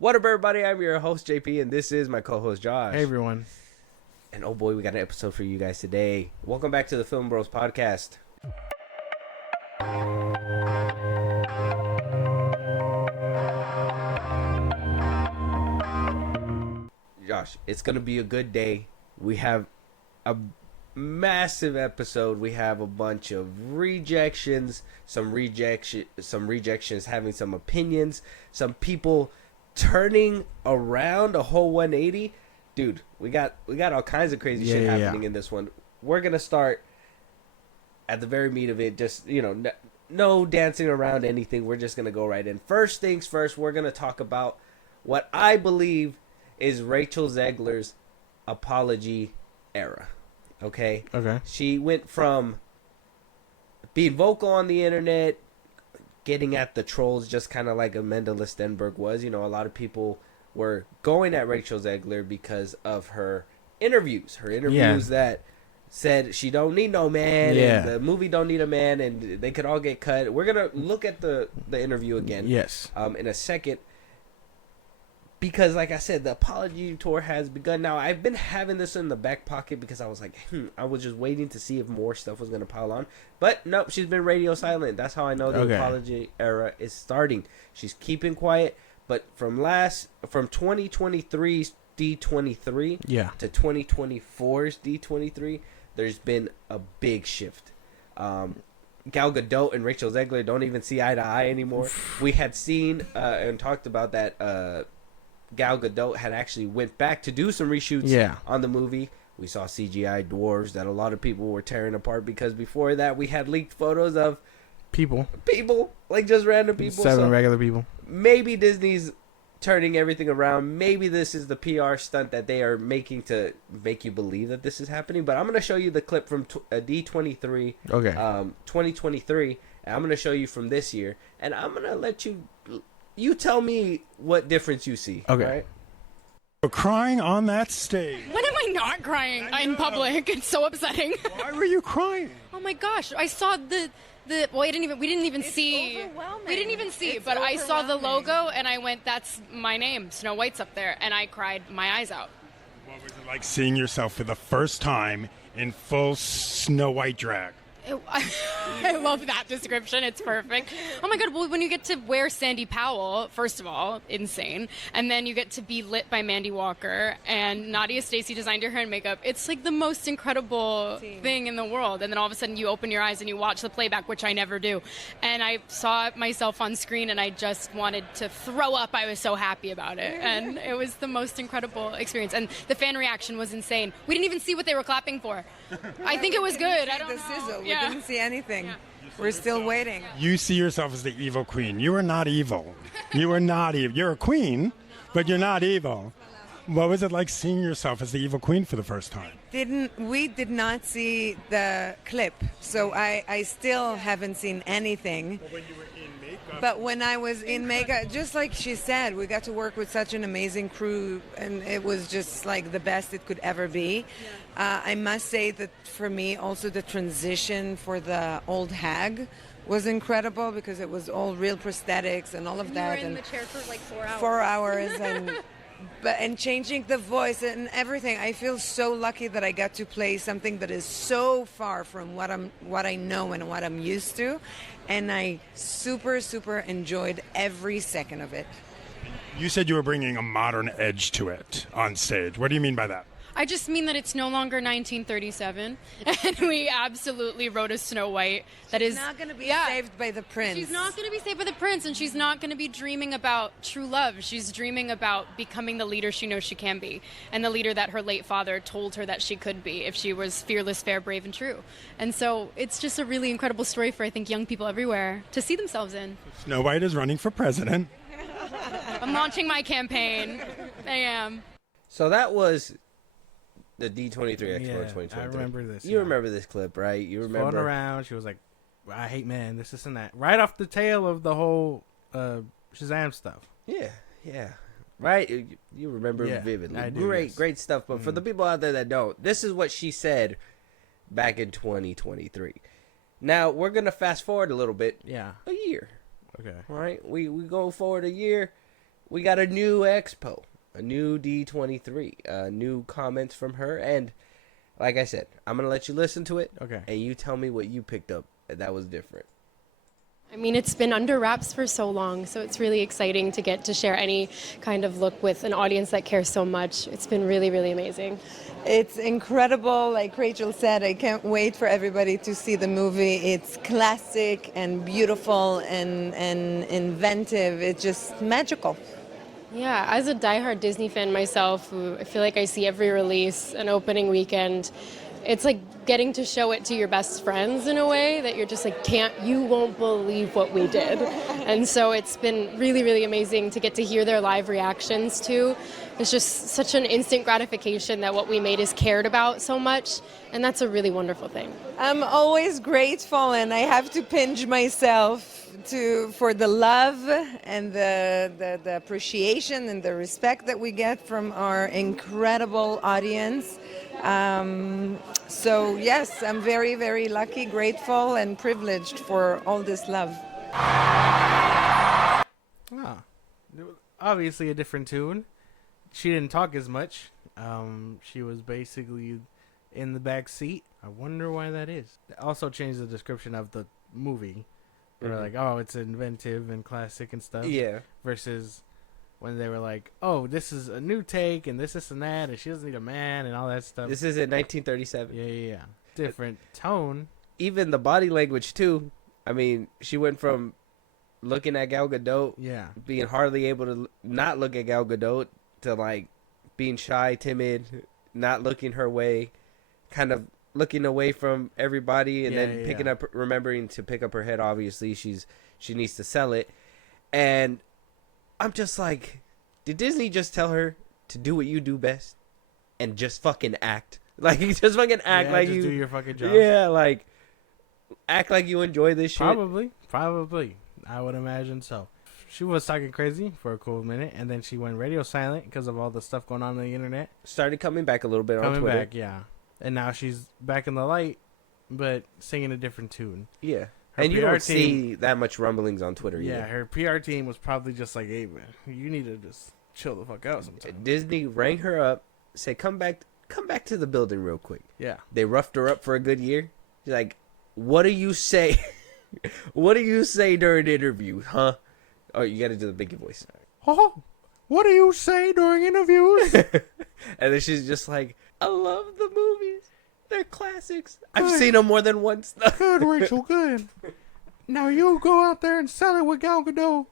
What up, everybody? I'm your host, JP, and this is my co-host, Josh. Hey, everyone. And oh boy, we got an episode for you guys today. Welcome back to the FIlmBros podcast. Josh, it's going to be a good day. We have a massive episode. We have a bunch of rejections, some rejections having some opinions, some people turning around a whole 180. Dude, we got all kinds of crazy shit happening in this one. We're going to start at the very meat of it. Just, no dancing around anything. We're just going to go right in. First things first, we're going to talk about what I believe is Rachel Zegler's apology era. Okay? She went from being vocal on the internet, getting at the trolls, just kind of like Amanda Listenberg was. A lot of people were going at Rachel Zegler because of her interviews. That said she don't need no man, and the movie don't need a man, and they could all get cut. We're going to look at the interview again in a second. Because, like I said, the apology tour has begun. Now, I've been having this in the back pocket because I was like, I was just waiting to see if more stuff was going to pile on. But, nope, she's been radio silent. That's how I know the apology era is starting. She's keeping quiet. But from 2023's D23 to 2024's D23, there's been a big shift. Gal Gadot and Rachel Zegler don't even see eye to eye anymore. We had seen and talked about that Gal Gadot had actually went back to do some reshoots on the movie. We saw CGI dwarves that a lot of people were tearing apart because before that we had leaked photos of people, like just random people. Seven regular people. Maybe Disney's turning everything around. Maybe this is the PR stunt that they are making to make you believe that this is happening. But I'm going to show you the clip from D23, 2023, and I'm going to show you from this year. And I'm going to let you tell me what difference you see. Okay. Right? You're crying on that stage. When am I not crying in public? It's so upsetting. Why were you crying? Oh my gosh! I saw the. Well, we didn't even see. We didn't even see, but I saw the logo and I went, "That's my name. Snow White's up there," and I cried my eyes out. What was it like seeing yourself for the first time in full Snow White drag? I love that description. It's perfect. Oh my god, well, when you get to wear Sandy Powell, first of all, insane. And then you get to be lit by Mandy Walker and Nadia Stacey designed your hair and makeup. It's like the most incredible thing in the world. And then all of a sudden you open your eyes and you watch the playback, which I never do. And I saw myself on screen and I just wanted to throw up. I was so happy about it. And it was the most incredible experience. And the fan reaction was insane. We didn't even see what they were clapping for. I think it was good. I don't know. We didn't see anything. We're still waiting. You see yourself as the evil queen. You are not evil. You are not evil. You're a queen, but you're not evil. What was it like seeing yourself as the evil queen for the first time? We did not see the clip, so I still haven't seen anything. But when I was in makeup, just like she said, we got to work with such an amazing crew, and it was just like the best it could ever be. I must say that for me, also the transition for the old hag was incredible because it was all real prosthetics and all of that. You were in the chair for like 4 hours. 4 hours and changing the voice and everything. I feel so lucky that I got to play something that is so far from what I know and what I'm used to, and I super enjoyed every second of it. You said you were bringing a modern edge to it on stage. What do you mean by that? I just mean that it's no longer 1937, and we absolutely wrote a Snow White that is not going to be saved by the prince. She's not going to be saved by the prince, and she's not going to be dreaming about true love. She's dreaming about becoming the leader she knows she can be, and the leader that her late father told her that she could be if she was fearless, fair, brave, and true. And so it's just a really incredible story for, I think, young people everywhere to see themselves in. Snow White is running for president. I'm launching my campaign. I am. So that was the D23 Expo 2023. I remember this. You remember this clip, right? You remember floating around. She was like, "I hate men. This and that." Right off the tail of the whole Shazam stuff. Yeah. Right? You remember vividly. I do, Great stuff. But for the people out there that don't, this is what she said back in 2023. Now, we're going to fast forward a little bit. Yeah. A year. Okay. Right? We go forward a year. we got a new expo, a new D23, new comments from her, and like I said, I'm gonna let you listen to it, Okay. and you tell me what you picked up that was different. I mean, it's been under wraps for so long, so it's really exciting to get to share any kind of look with an audience that cares so much. It's been really, really amazing. It's incredible. Like Rachel said, I can't wait for everybody to see the movie. It's classic and beautiful and inventive. It's just magical. Yeah, as a diehard Disney fan myself, who I feel like I see every release and opening weekend, it's like getting to show it to your best friends in a way that you're just like, you won't believe what we did. And so it's been really, really amazing to get to hear their live reactions too. It's just such an instant gratification that what we made is cared about so much, and that's a really wonderful thing. I'm always grateful, and I have to pinch myself for the love and the appreciation and the respect that we get from our incredible audience. So yes, I'm very, very lucky, grateful, and privileged for all this love. Ah, obviously a different tune. She didn't talk as much. She was basically in the back seat. I wonder why that is. They also changed the description of the movie. They're like, oh, it's inventive and classic and stuff. Yeah. Versus when they were like, oh, this is a new take and this and that, and she doesn't need a man and all that stuff. This is in 1937. Yeah. Different tone. Even the body language too. I mean, she went from looking at Gal Gadot, being hardly able to not look at Gal Gadot, to like being shy, timid, not looking her way, kind of looking away from everybody, and then picking up, remembering to pick up her head. Obviously, she needs to sell it, and I'm just like, did Disney just tell her to do what you do best and just fucking act? Like, just fucking act like you do your fucking job. Yeah, like act like you enjoy this shit. Probably. I would imagine so. She was talking crazy for a cool minute, and then she went radio silent because of all the stuff going on the internet. Started coming back a little bit on Twitter. Yeah. And now she's back in the light, but singing a different tune. Yeah. Her And you PR don't team, see that much rumblings on Twitter yeah, either. her PR team was probably just like, hey, man, you need to just chill the fuck out sometimes. Disney rang her up, said, come back to the building real quick. Yeah. They roughed her up for a good year. She's like, what do you say? What do you say during interviews, huh? Oh, you got to do the Mickey voice. Oh, what do you say during interviews? And then she's just like, I love the movies. They're classics. I've seen them more than once. Good, Rachel, good. Now you go out there and sell it with Gal Gadot.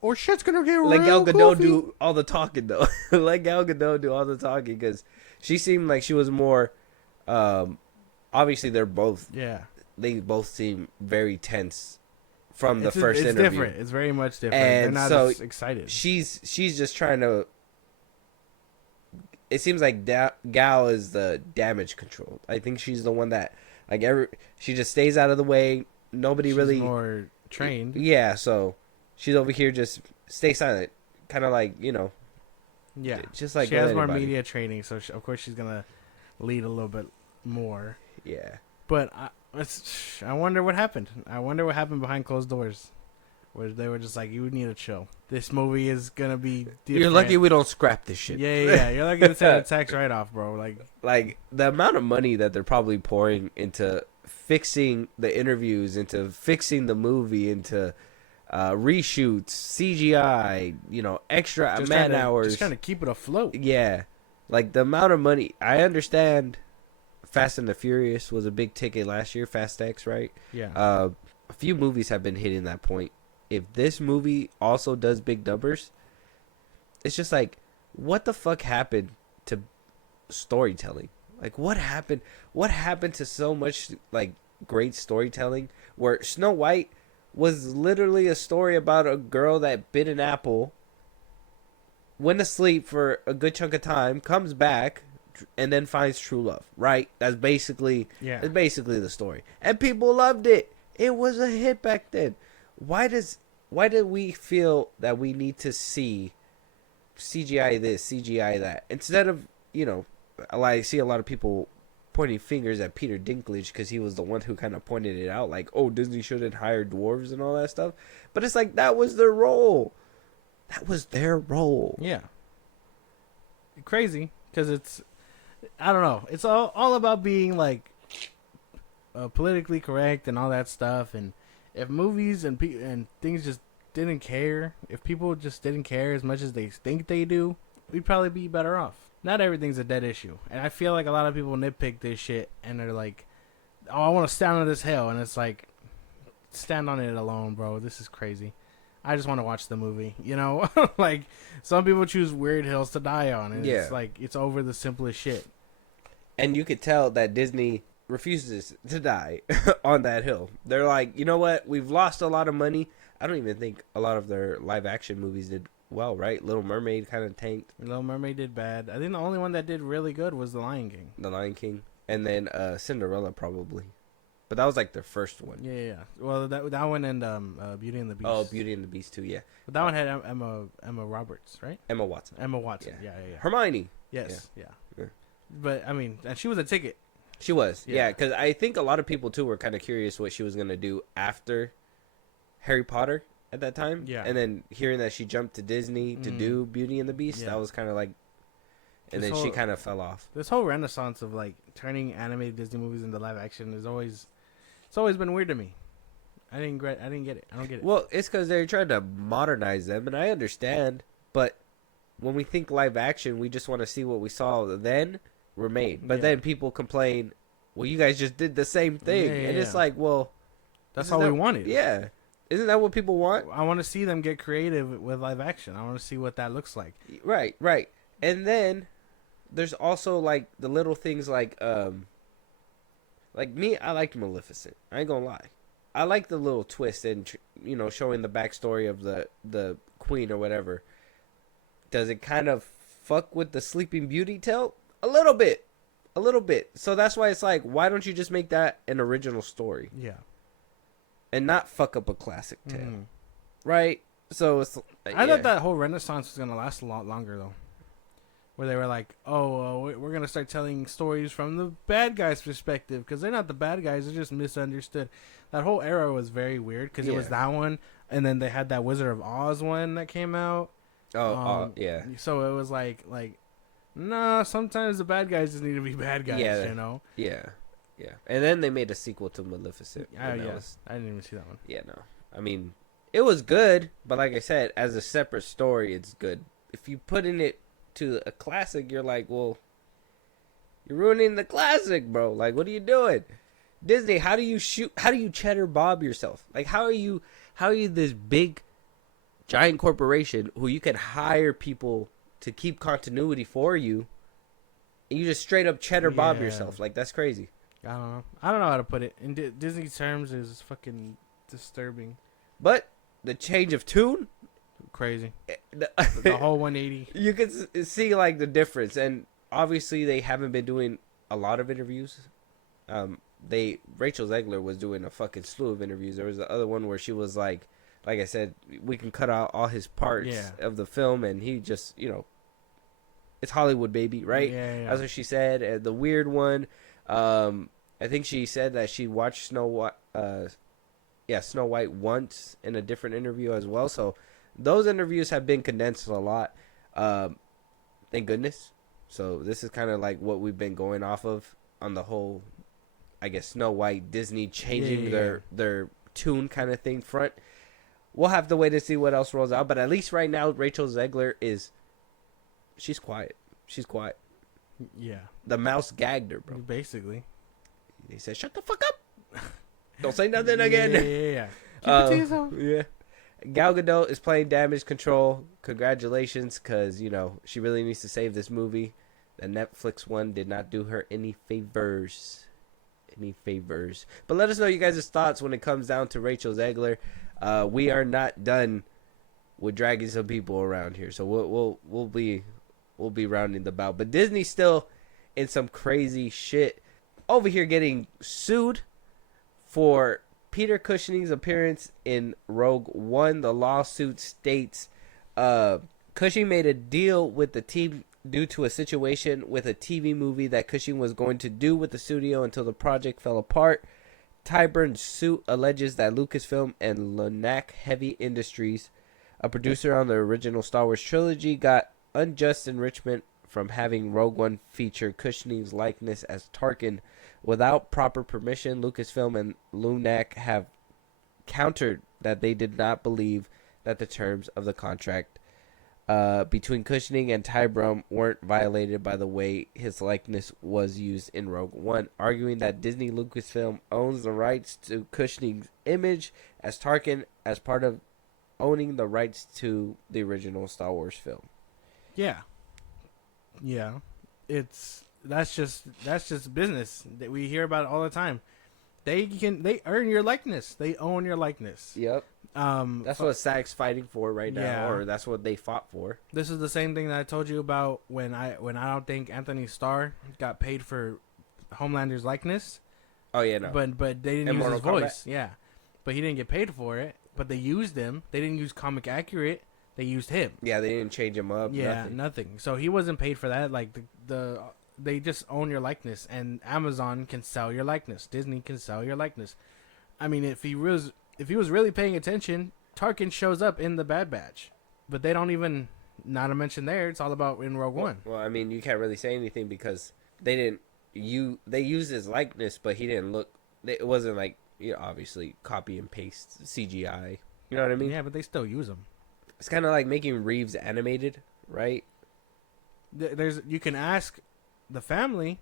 Or shit's going to get real Let Gal Gadot goofy. do all the talking, though. Let Gal Gadot do all the talking, because she seemed like she was more... obviously, they both seem very tense from the first interview. It's different. It's very much different. And they're not so as excited. She's just trying to... It seems like Gal is the damage control. I think she's the one that... she just stays out of the way. Nobody She's really... more trained. Yeah, so she's over here just stay silent. Kind of like, Yeah. just like she has more anybody. media training, so of course she's going to lead a little bit more. Yeah. But I wonder what happened. I wonder what happened behind closed doors, where they were just like, "You need to chill. This movie is gonna be different." You're lucky we don't scrap this shit. Yeah. You're lucky to send a tax write-off, bro. Like the amount of money that they're probably pouring into fixing the interviews, into fixing the movie, into reshoots, CGI, extra man hours, just trying to keep it afloat. Yeah, like the amount of money. I understand. Fast and the Furious was a big ticket last year. Fast X, right? Yeah. A few movies have been hitting that point. If this movie also does big numbers, it's just like, what the fuck happened to storytelling? Like, what happened? What happened to so much like great storytelling? Where Snow White was literally a story about a girl that bit an apple, went to sleep for a good chunk of time, comes back, and then finds true love, right? That's basically the story. And people loved it. It was a hit back then. Why do we feel that we need to see CGI this, CGI that? Instead of, I see a lot of people pointing fingers at Peter Dinklage because he was the one who kind of pointed it out, like, oh, Disney shouldn't hire dwarves and all that stuff. But it's like, that was their role. That was their role. Yeah. Crazy, because it's, I don't know. It's all about being like politically correct and all that stuff. And if movies and things just didn't care, if people just didn't care as much as they think they do, we'd probably be better off. Not everything's a dead issue. And I feel like a lot of people nitpick this shit and they're like, oh, I want to stand on this hill. And it's like, stand on it alone, bro. This is crazy. I just want to watch the movie, you know? Like, some people choose weird hills to die on. And it's like, it's over the simplest shit. And you could tell that Disney refuses to die on that hill. They're like, you know what? We've lost a lot of money. I don't even think a lot of their live action movies did well, right? Little Mermaid kind of tanked. Little Mermaid did bad. I think the only one that did really good was The Lion King. The Lion King. And then Cinderella probably. But that was like their first one. Yeah. Well, that one and Beauty and the Beast. Oh, Beauty and the Beast too, yeah. But that one had Emma Roberts, right? Emma Watson. Yeah. Hermione. Yes, yeah. But, I mean, and she was a ticket. She was, yeah, because I think a lot of people, too, were kind of curious what she was going to do after Harry Potter at that time. Yeah. And then hearing that she jumped to Disney to do Beauty and the Beast, that was kind of like... And then she kind of fell off. This whole renaissance of, like, turning animated Disney movies into live action is always... It's always been weird to me. I didn't get it. I don't get it. Well, it's because they're trying to modernize them, and I understand. But when we think live action, we just want to see what we saw then remade. But then people complain, well, you guys just did the same thing. And it's like, well... That's all we wanted. Yeah. Isn't that what people want? I want to see them get creative with live action. I want to see what that looks like. Right. And then there's also, like, the little things like me, I liked Maleficent. I ain't gonna lie. I like the little twist and, you know, showing the backstory of the queen or whatever. Does it kind of fuck with the Sleeping Beauty tale? A little bit. So that's why it's like, why don't you just make that an original story? Yeah. And not fuck up a classic tale. Right? So it's... I thought that whole renaissance was going to last a lot longer, though. Where they were like, we're going to start telling stories from the bad guys' perspective. Because they're not the bad guys. They're just misunderstood. That whole era was very weird. Because it was that one. And then they had that Wizard of Oz one that came out. Yeah. So it was like... No, sometimes the bad guys just need to be bad guys, you know? Yeah. And then they made a sequel to Maleficent. I didn't even see that one. Yeah, no. I mean, it was good, but like I said, as a separate story, it's good. If you put in it to a classic, you're like, well, you're ruining the classic, bro. Like, what are you doing? Disney, how do you Cheddar Bob yourself? Like, how are you this big, giant corporation who you can hire people to keep continuity for you, and you just straight up Cheddar Bob yourself? Like, that's crazy. I don't know how to put it. In Disney terms, is fucking disturbing. But the change of tune, crazy. The whole 180. You can see like the difference, and obviously they haven't been doing a lot of interviews. Rachel Zegler was doing a fucking slew of interviews. There was the other one where she was like I said, we can cut out all his parts of the film, and he just, you know, it's Hollywood, baby, right? Yeah. That's what she said. And the weird one, I think she said that she watched Snow White once in a different interview as well. So those interviews have been condensed a lot. Thank goodness. So this is kind of like what we've been going off of on the whole, I guess, Snow White, Disney changing their tune kind of thing front. We'll have to wait to see what else rolls out. But at least right now, Rachel Zegler she's quiet. She's quiet. Yeah. The mouse gagged her, bro. Basically. He said, shut the fuck up. Don't say nothing again. Yeah. Keep it to yourself. Yeah. Gal Gadot is playing Damage Control. Congratulations, because, you know, she really needs to save this movie. The Netflix one did not do her any favors. But let us know you guys' thoughts when it comes down to Rachel Zegler. We are not done with dragging some people around here, so we'll be rounding the bout. But Disney's still in some crazy shit over here, getting sued for Peter Cushing's appearance in Rogue One. The lawsuit states Cushing made a deal with the team due to a situation with a TV movie that Cushing was going to do with the studio until the project fell apart. Tyburn's suit alleges that Lucasfilm and Lonak Heavy Industries A producer on the original Star Wars trilogy got unjust enrichment from having Rogue One feature Cushing's likeness as Tarkin without proper permission. Lucasfilm and Lunac have countered that they did not believe that the terms of the contract between Cushing and Tybrum weren't violated by the way his likeness was used in Rogue One, arguing that Disney Lucasfilm owns the rights to Cushing's image as Tarkin as part of owning the rights to the original Star Wars film. Yeah. That's just business that we hear about all the time. They earn your likeness. They own your likeness. Yep. That's what SAG's fighting for right now, Yeah. or that's what they fought for. This is the same thing that I told you about when I don't think Anthony Starr got paid for Homelander's likeness. Oh yeah, no. But they didn't use Mortal his Kombat? voice. Yeah. But he didn't get paid for it. But they used him. They didn't use comic accurate. They used him. Yeah, they didn't change him up. Yeah, nothing. So he wasn't paid for that. Like they just own your likeness, and Amazon can sell your likeness. Disney can sell your likeness. I mean, if he was really paying attention, Tarkin shows up in the Bad Batch, but they don't even not to mention there. It's all about in Rogue One. Well, I mean, you can't really say anything because they didn't. They used his likeness, but he didn't look. It wasn't like obviously copy and paste CGI. You know what I mean? Yeah, but they still use them. It's kind of like making Reeves animated, right? You can ask the family,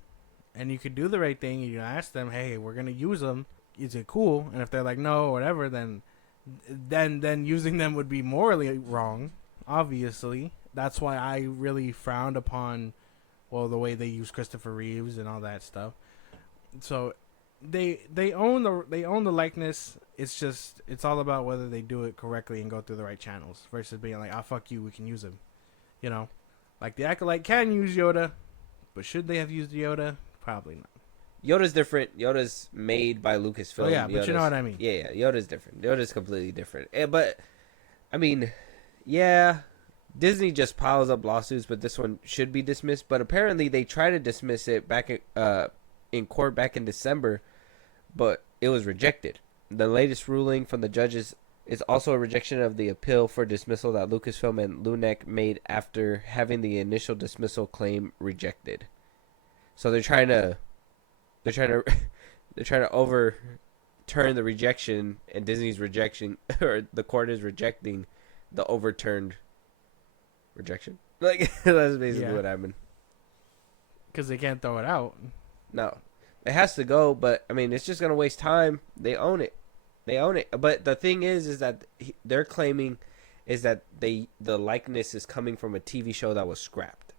and you could do the right thing. You can ask them, "Hey, we're gonna use them. Is it cool?" And if they're like, "No," or whatever, then using them would be morally wrong. Obviously, that's why I really frowned upon, the way they use Christopher Reeves and all that stuff. So they own the likeness. It's all about whether they do it correctly and go through the right channels versus being like, fuck you, we can use him. Like the Acolyte can use Yoda, but should they have used Yoda? Probably not. Yoda's different. Yoda's made by Lucasfilm. Oh yeah, but you know what I mean. Yeah, Yoda's different. Yoda's completely different. But I mean, yeah, Disney just piles up lawsuits, but this one should be dismissed. But apparently, they tried to dismiss it back in court back in December, but it was rejected. The latest ruling from the judges is also a rejection of the appeal for dismissal that Lucasfilm and Lunac made after having the initial dismissal claim rejected. So they're trying to overturn the rejection, and Disney's rejection, or the court is rejecting the overturned rejection. Like that's basically what happened. Because they can't throw it out. No, it has to go. But I mean, it's just gonna waste time. They own it. But the thing is that they're claiming is that the likeness is coming from a TV show that was scrapped.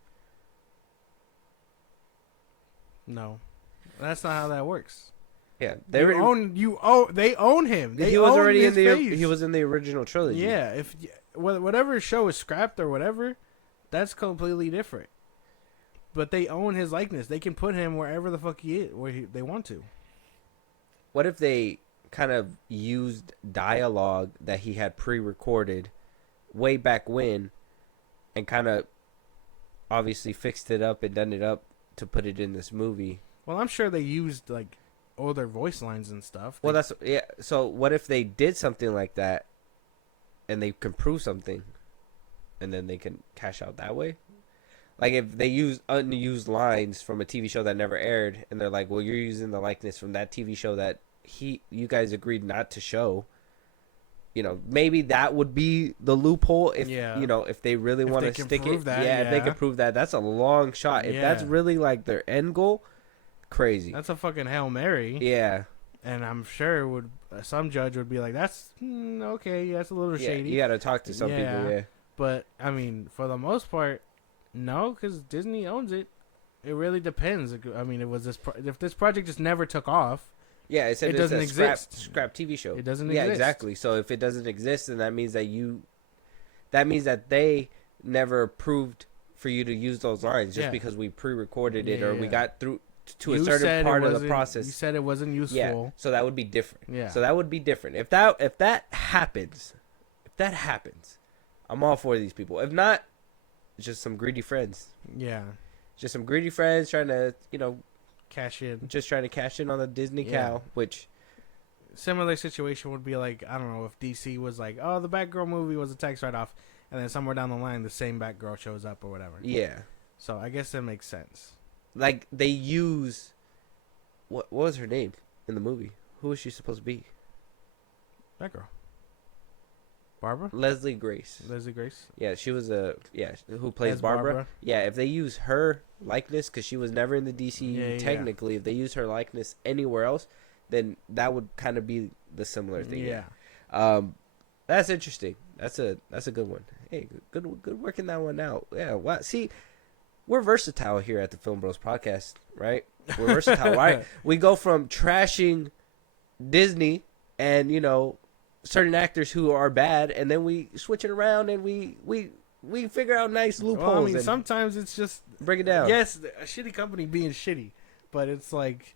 No, that's not how that works. Yeah, they own him. He was already in he was in the original trilogy. Yeah, if whatever show is scrapped or whatever, that's completely different. But they own his likeness. They can put him wherever the fuck he is, they want to. What if they kind of used dialogue that he had pre-recorded way back when, and kind of obviously fixed it up and done it up to put it in this movie? Well, I'm sure they used like older voice lines and stuff. Well, so what if they did something like that, and they can prove something, and then they can cash out that way? Like if they use unused lines from a TV show that never aired, and they're like, "Well, you're using the likeness from that TV show that you guys agreed not to show." Maybe that would be the loophole if if they really want to stick it. If they can prove that, that's a long shot. If that's really like their end goal, crazy. That's a fucking Hail Mary. Yeah. And I'm sure some judge would be like, "That's okay. That's a little shady." You got to talk to some people. Yeah. But I mean, for the most part, no, because Disney owns it. It really depends. I mean, if this project just never took off. Yeah, it doesn't exist. Scrap TV show. It doesn't exist. Yeah, exactly. So if it doesn't exist, then that means that they never approved for you to use those lines just because we pre-recorded it or we got through to a certain part of the process. You said it wasn't useful. Yeah, so that would be different. Yeah. So that would be different. If that happens, I'm all for these people. If not, it's just some greedy friends. Yeah. Just some greedy friends trying to, cash in. Just trying to cash in on the Disney cow, which similar situation would be like, I don't know, if DC was like, oh, the Batgirl movie was a tax write-off, and then somewhere down the line the same Batgirl shows up or whatever. Yeah. So I guess that makes sense. Like they use what was her name in the movie? Who was she supposed to be? Batgirl. Barbara? Leslie Grace. Leslie Grace? Yeah, she was who plays As Barbara. Barbara. Yeah, if they use her likeness, because she was never in the DCU Yeah. technically, if they use her likeness anywhere else, then that would kind of be the similar thing. Yeah. That's interesting. That's a good one. Hey, good working that one out. Yeah. Wow. See, we're versatile here at the Film Bros podcast, right? We're versatile, right? We go from trashing Disney and certain actors who are bad, and then we switch it around and we figure out nice loopholes. Well, I mean, and sometimes it's just break it down. yes, a shitty company being shitty, but it's like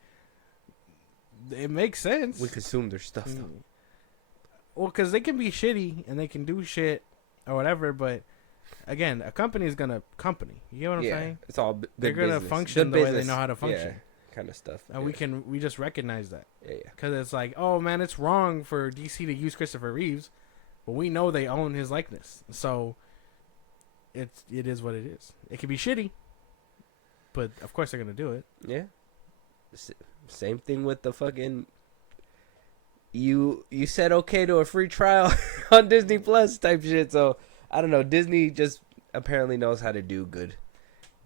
it makes sense. We consume their stuff though. Well, because they can be shitty and they can do shit or whatever, but again, a company is gonna company. You get what I'm saying? It's all good. They're gonna business. function Good the way they business. know how to function. Yeah, kind of stuff. And we just recognize that. Yeah. Because it's like, oh man, it's wrong for DC to use Christopher Reeves, but we know they own his likeness, so it is what it is. It can be shitty, but of course they're gonna do it. Yeah. Same thing with the fucking. You said okay to a free trial on Disney Plus type shit. So I don't know. Disney just apparently knows how to do good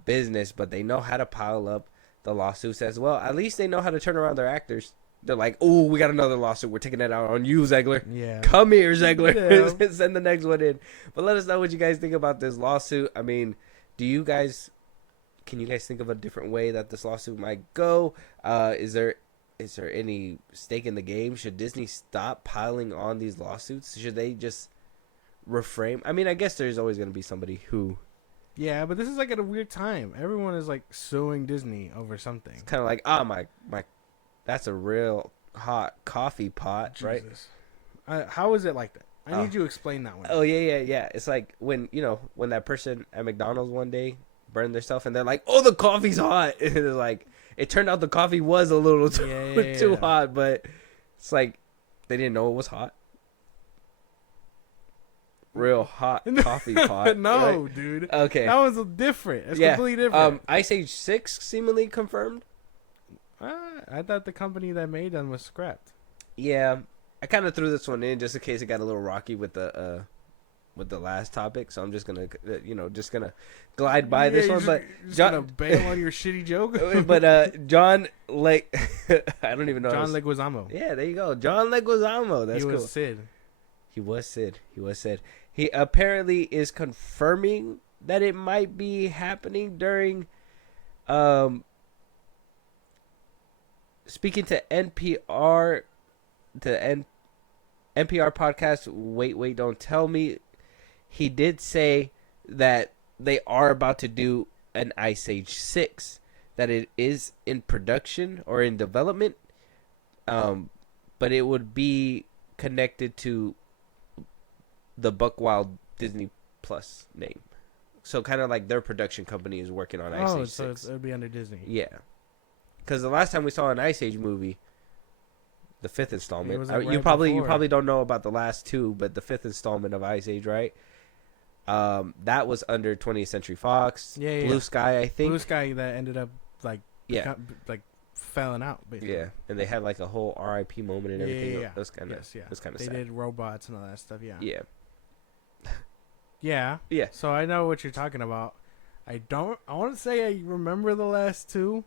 business, but they know how to pile up the lawsuits as well. At least they know how to turn around their actors. They're like, oh, we got another lawsuit. We're taking that out on you, Zegler. Yeah. Come here, Zegler. Yeah. Send the next one in. But let us know what you guys think about this lawsuit. I mean, can you guys think of a different way that this lawsuit might go? Is there any stake in the game? Should Disney stop piling on these lawsuits? Should they just reframe? I mean, I guess there's always going to be somebody who... Yeah, but this is like at a weird time. Everyone is like suing Disney over something. It's kind of like, my that's a real hot coffee pot, right? How is it like that? I need you to explain that one. Oh, yeah. It's like when that person at McDonald's one day burned their stuff and they're like, oh, the coffee's hot. And it's like, it turned out the coffee was a little too hot, but it's like they didn't know it was hot. Real hot coffee pot. No, right? dude. Okay. That was different. It's completely different. Ice Age 6 seemingly confirmed. I thought the company that made them was scrapped. Yeah. I kind of threw this one in just in case it got a little rocky with the last topic, so I'm just gonna glide by this one. But John, gonna bail on your shitty joke. But John I don't even know. John Leguizamo. Yeah, there you go. John Leguizamo. That's cool. He was Sid. He was Sid. He apparently is confirming that it might be happening during speaking to NPR NPR podcast Wait Don't Tell Me. He did say that they are about to do an Ice Age 6, that it is in production or in development, but it would be connected to the Buckwild Disney Plus name. So kind of like their production company is working on Ice Age 6. So it'd be under Disney. Yeah. Because the last time we saw an Ice Age movie, the 5th installment, you probably don't know about the last two, but the 5th installment of Ice Age, right? That was under 20th Century Fox. Yeah, Blue Sky, I think. Blue Sky that ended up like falling out, basically. Yeah, and they had like a whole RIP moment and everything. Yeah. That was kind of They sad. did robots and all that stuff. Yeah. Yeah. Yeah. Yeah. So I know what you're talking about. I want to say I remember the last two.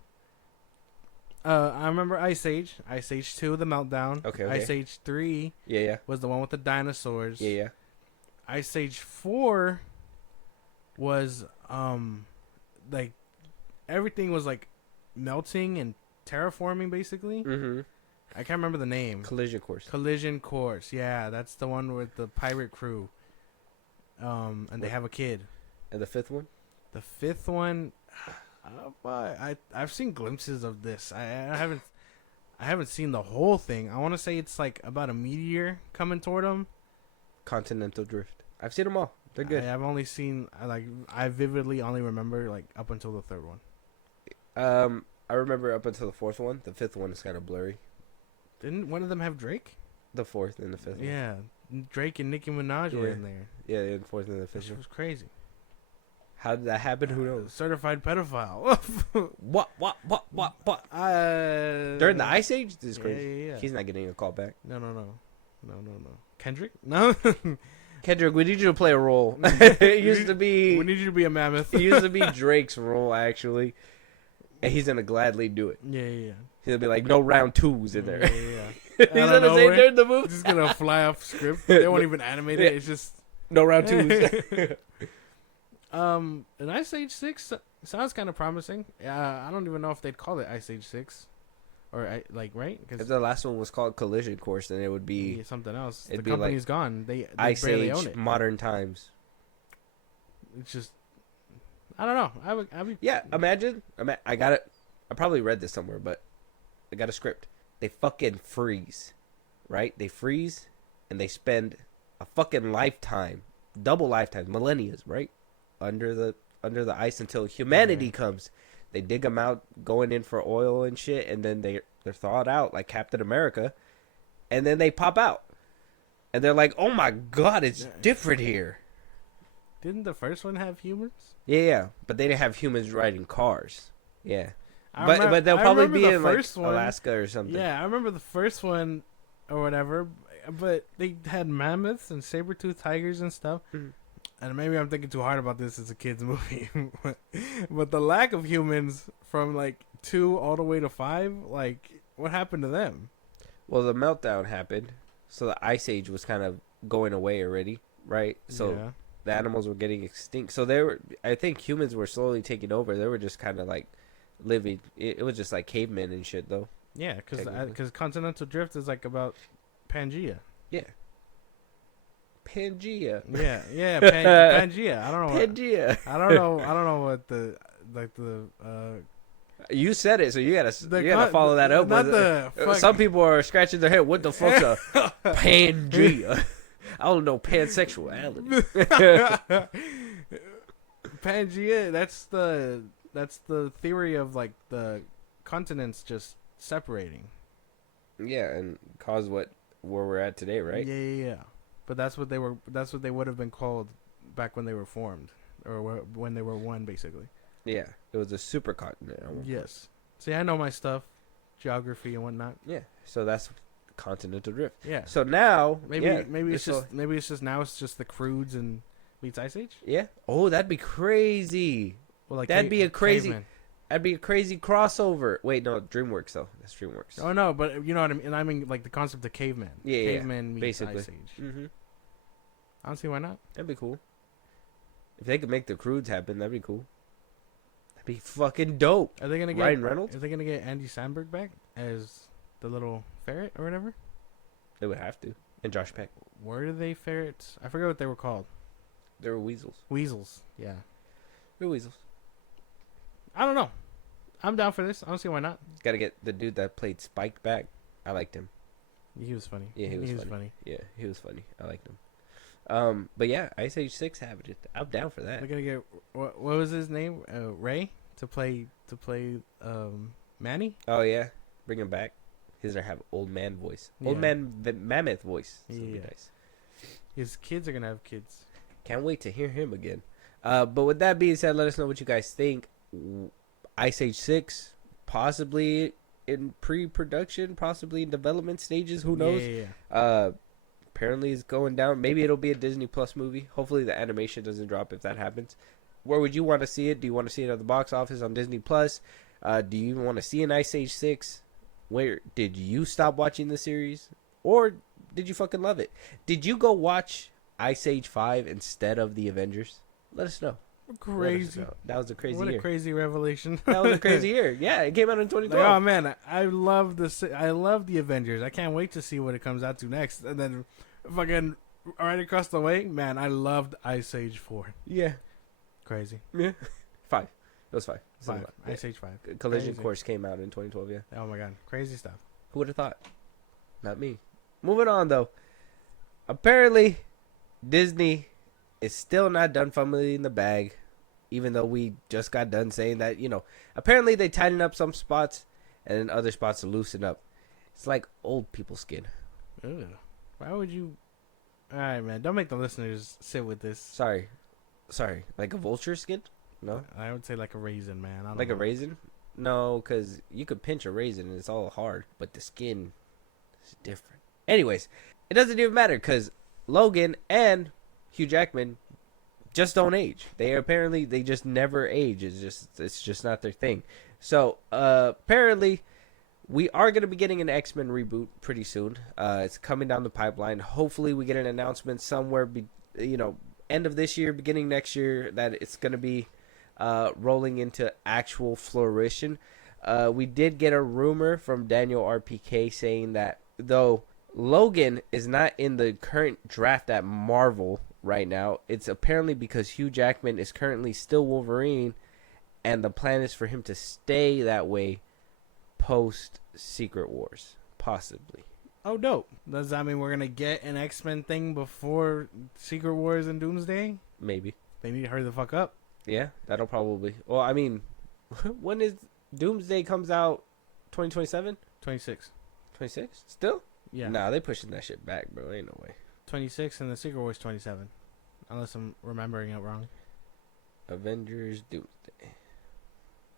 I remember Ice Age 2, The Meltdown. Okay. Ice Age 3 Yeah. was the one with the dinosaurs. Yeah. Ice Age 4 was like everything was like melting and terraforming basically. Mm-hmm. I can't remember the name. Collision Course. Yeah, that's the one with the pirate crew. And they have a kid. And the 5th one? The 5th one, I've seen glimpses of this. I haven't seen the whole thing. I want to say it's like about a meteor coming toward them. Continental Drift. I've seen them all. They're good. I've only seen I vividly only remember like up until the 3rd one. I remember up until the 4th one. The 5th one is kind of blurry Didn't one of them have Drake? The fourth and the fifth. one. Yeah, Drake and Nicki Minaj were Yeah. in there. Yeah, the fourth and the That fifth. shit one. was crazy. How did that happen? Who knows? Certified pedophile. What? During the Ice Age? This is crazy. Yeah. He's not getting a call back. No. Kendrick? No. Kendrick, we need you to play a role. It used to be. We need you to be a mammoth. It used to be Drake's role, actually. And he's going to gladly do it. Yeah. He'll be like, no round twos in there. Yeah. He's Out of going to say nowhere. during the movie. Just gonna fly off script. They won't even animate it. Yeah. It's just No round twos. an Ice Age 6 sounds kind of promising. I don't even know if they'd call it Ice Age 6 or right? If Because the last one was called Collision Course, then it would be something else. The it'd be like company's gone. They Ice barely Age own it. Modern Times. It's just I don't know. I would. Yeah, imagine. I got it. I probably read this somewhere, but I got a script. They fucking freeze, right? They freeze, and they spend a fucking lifetime, double lifetime, millennia, right, under the ice until humanity comes. They dig them out, going in for oil and shit, and then they're thawed out like Captain America, and then they pop out, and they're like, "Oh my god, it's different here." Didn't the first one have humans? Yeah, but they didn't have humans riding cars. Yeah. I But they'll I probably remember be the in like first one. Alaska or something. Yeah, I remember the first one or whatever, but they had mammoths and saber-toothed tigers and stuff. Mhm. And maybe I'm thinking too hard about this as a kid's movie. But the lack of humans from like 2 all the way to 5, like what happened to them? Well, the meltdown happened, so the ice age was kind of going away already, right? So yeah. the animals were getting extinct. So they were, I think humans were slowly taking over. They were just kind of like living. It was just like cavemen and shit, though. Yeah, Technically. because Continental Drift is like about Pangea. Yeah. Pangea. Yeah, Pangea. I don't know. Pangea. I don't know what the You said it, so you gotta The follow that up. not with the fuck- Some people are scratching their head. What the fuck's a Pangea? I don't know pansexuality. Pangea. That's the theory of like the continents just separating. Yeah, and cause where we're at today, right? Yeah. But that's what they were. That's what they would have been called back when they were formed, or when they were one, basically. Yeah, it was a supercontinent. Yes. See, I know my stuff, geography and whatnot. Yeah, so that's continental drift. Yeah. So now, Maybe yeah, it's just now it's just the Croods and meets Ice Age. yeah. Oh, that'd be crazy. Well, like That'd be a crazy- cavemen. That'd be a crazy crossover. Wait, no, DreamWorks though. That's DreamWorks. Oh no, but you know what I mean. And I mean like the concept of caveman. Yeah, yeah, Caveman meets basically. Ice Age. Mm-hmm. I don't see why not. That'd be cool. If they could make the Croods happen, that'd be cool. That'd be fucking dope. Are they gonna get Ryan Reynolds? Are they gonna get Andy Samberg back as the little ferret or whatever? They would have to. And Josh Peck. Were they ferrets? I forget what they were called. They were weasels. Weasels. Yeah. They're weasels. I don't know. I'm down for this. I don't see why not. Gotta get the dude that played Spike back. I liked him. He was funny. Yeah, he was funny. funny. Yeah, he was funny. I liked him. But yeah, Ice Age 6 happened. I'm down for that. They're gonna get what was his name? Ray to play Manny. Oh yeah, bring him back. He's gonna have old man voice, old Yeah. man mammoth voice. So Yeah. be nice. His kids are gonna have kids. Can't wait to hear him again. But with that being said, let us know what you guys think. Ice Age 6, possibly in pre-production, possibly in development stages. Who knows? Yeah. Apparently it's going down. Maybe it'll be a Disney Plus movie. Hopefully the animation doesn't drop if that happens. Where would you want to see it? Do you want to see it at the box office on Disney Plus? Do you want to see an Ice Age 6? Where did you stop watching the series? Or did you fucking love it? Did you go watch Ice Age 5 instead of the Avengers? Let us know. Let us Crazy. know. That was a crazy What year. a crazy revelation. That was a crazy year. Yeah, it came out in 2012. Like, oh man, I love I love the Avengers. I can't wait to see what it comes out to next. And then, fucking right across the way, man, I loved Ice Age 4. Yeah. Crazy. Yeah. 5. It was 5. 5. Yeah. Ice Age 5. Collision Crazy. Course came out in 2012. Yeah. Oh my god, crazy stuff. Who would have thought? Not me. Moving on though. Apparently, Disney is still not done fumbling the bag, even though we just got done saying that, apparently they tighten up some spots and then other spots to loosen up. It's like old people skin. Ugh. Why would you? All right, man. Don't make the listeners sit with this. Sorry, like a vulture skin? No, I would say like a raisin, man. I don't like know. a raisin? No, because you could pinch a raisin and it's all hard, but the skin is different. Anyways, it doesn't even matter because Logan and Hugh Jackman just don't age. They just never age. It's just not their thing. So apparently, we are going to be getting an X-Men reboot pretty soon. It's coming down the pipeline. Hopefully, we get an announcement somewhere, end of this year, beginning next year, that it's going to be rolling into actual fruition. We did get a rumor from Daniel RPK saying that though Logan is not in the current draft at Marvel right now, it's apparently because Hugh Jackman is currently still Wolverine, and the plan is for him to stay that way post Secret Wars, possibly. Oh, dope. Does that mean we're gonna get an X-Men thing before Secret Wars and Doomsday? Maybe. They need to hurry the fuck up. Yeah, that'll probably. Well, I mean, when is Doomsday comes out? 2027? 26. 26? Still? Yeah. Nah, they pushing that shit back, bro. Ain't no way. 26 and the Secret Wars 27. Unless I'm remembering it wrong. Avengers Doomsday.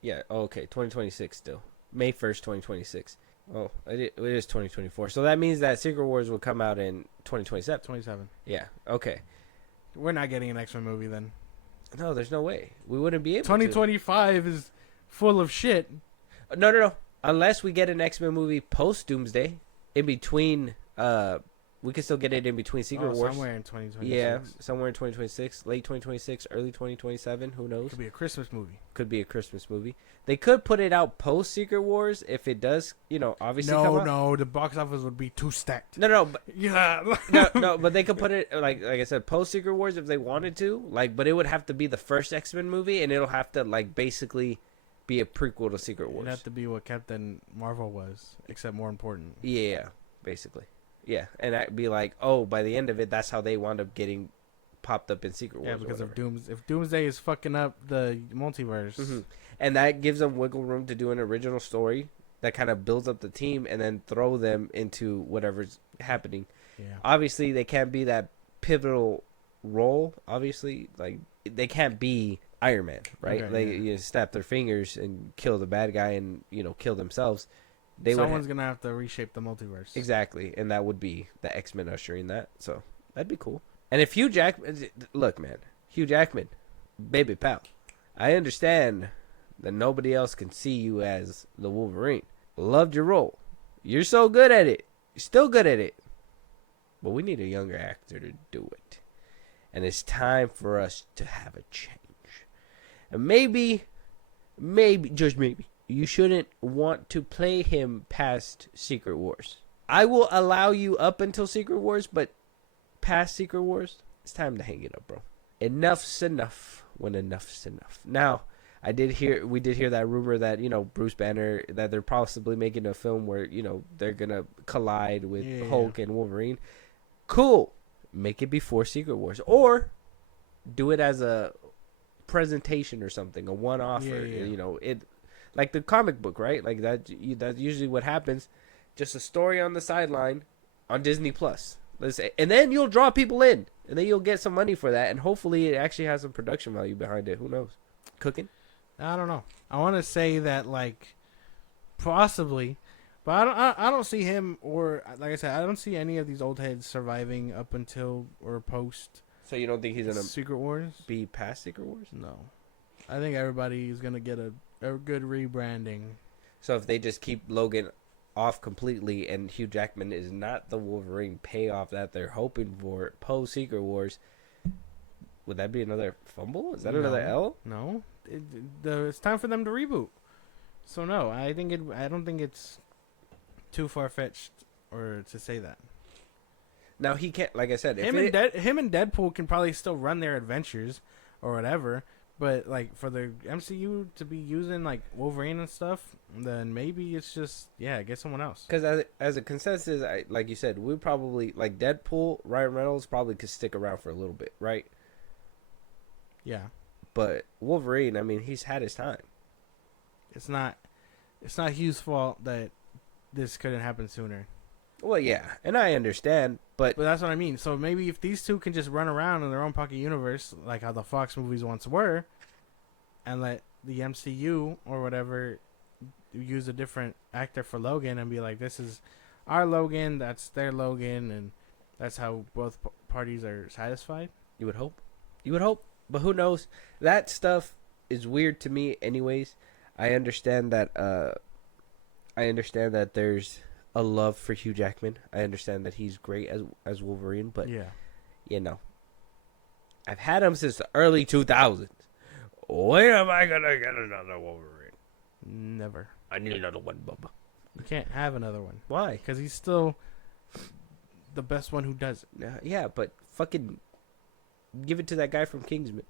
Yeah, okay, 2026 still. May 1st, 2026. Oh, it is 2024. So that means that Secret Wars will come out in 2027. 27. Yeah, okay. We're not getting an X-Men movie then. No, there's no way. We wouldn't be able 2025 is full of shit. to. No. Unless we get an X-Men movie post Doomsday. In between, we can still get it in between Secret Wars. Somewhere in 2026. Yeah, somewhere in 2026, late 2026, early 2027. Who knows? Could be a Christmas movie. Could be a Christmas movie. They could put it out post Secret Wars if it does, obviously. come out. No, the box office would be too stacked. No, but Yeah. no, but they could put it like I said, post Secret Wars if they wanted to. But it would have to be the first X-Men movie, and it'll have to basically be a prequel to Secret Wars. It'd have to be what Captain Marvel was, except more important. Yeah, basically. Yeah, and I'd be like, oh, by the end of it, that's how they wound up getting popped up in Secret Wars. Yeah, because of if Doomsday is fucking up the multiverse. Mm-hmm. And that gives them wiggle room to do an original story that kind of builds up the team and then throw them into whatever's happening. Yeah. Obviously, they can't be that pivotal role. Obviously, they can't be Iron Man, right? Okay, snap their fingers and kill the bad guy and kill themselves. Someone's gonna have to reshape the multiverse. Exactly, and that would be the X-Men ushering that. So that'd be cool. And if Hugh Jackman, look, man, Hugh Jackman, baby pal, I understand that nobody else can see you as the Wolverine. Loved your role. You're so good at it. You're still good at it. But we need a younger actor to do it. And it's time for us to have a change. And maybe, just maybe, you shouldn't want to play him past Secret Wars. I will allow you up until Secret Wars, but past Secret Wars, it's time to hang it up, bro. Enough's enough when enough's enough. Now, we did hear that rumor that, Bruce Banner, that they're possibly making a film where, they're going to collide with Hulk and Wolverine. Cool. Make it before Secret Wars. Or do it as a presentation or something, a one-off. It like the comic book, right? Like that's usually what happens. Just a story on the sideline on Disney Plus. Let's say, and then you'll draw people in, and then you'll get some money for that, and hopefully it actually has some production value behind it. Who knows? Cooking? I don't know. I want to say that possibly, but I don't see him, or like I said, I don't see any of these old heads surviving up until or post. So you don't think he's gonna Secret Wars? Be past Secret Wars? No, I think everybody is gonna get a good rebranding. So if they just keep Logan off completely and Hugh Jackman is not the Wolverine payoff that they're hoping for post Secret Wars, would that be another fumble? Is that another L? No, it's time for them to reboot. So no, I don't think it's too far fetched or to say that. Now he can't. Like I said, him and Deadpool can probably still run their adventures or whatever. But for the MCU to be using Wolverine and stuff, then maybe it's just get someone else. Because as a consensus, like you said, we probably Deadpool. Ryan Reynolds probably could stick around for a little bit, right? Yeah. But Wolverine, I mean, he's had his time. It's not Hugh's fault that this couldn't happen sooner. Well, yeah, and I understand, but But that's what I mean. So maybe if these two can just run around in their own pocket universe, like how the Fox movies once were, and let the MCU or whatever use a different actor for Logan and be like, this is our Logan, that's their Logan, and that's how both parties are satisfied. you would hope. You would hope, but who knows? That stuff is weird to me anyways. I understand that there's a love for Hugh Jackman. I understand that he's great as Wolverine, but Yeah. you know, I've had him since the early 2000s. When am I gonna get another Wolverine? Never. I need another one, Bubba. You can't have another one. Why? Because he's still the best one who does it. Yeah, but fucking give it to that guy from Kingsman.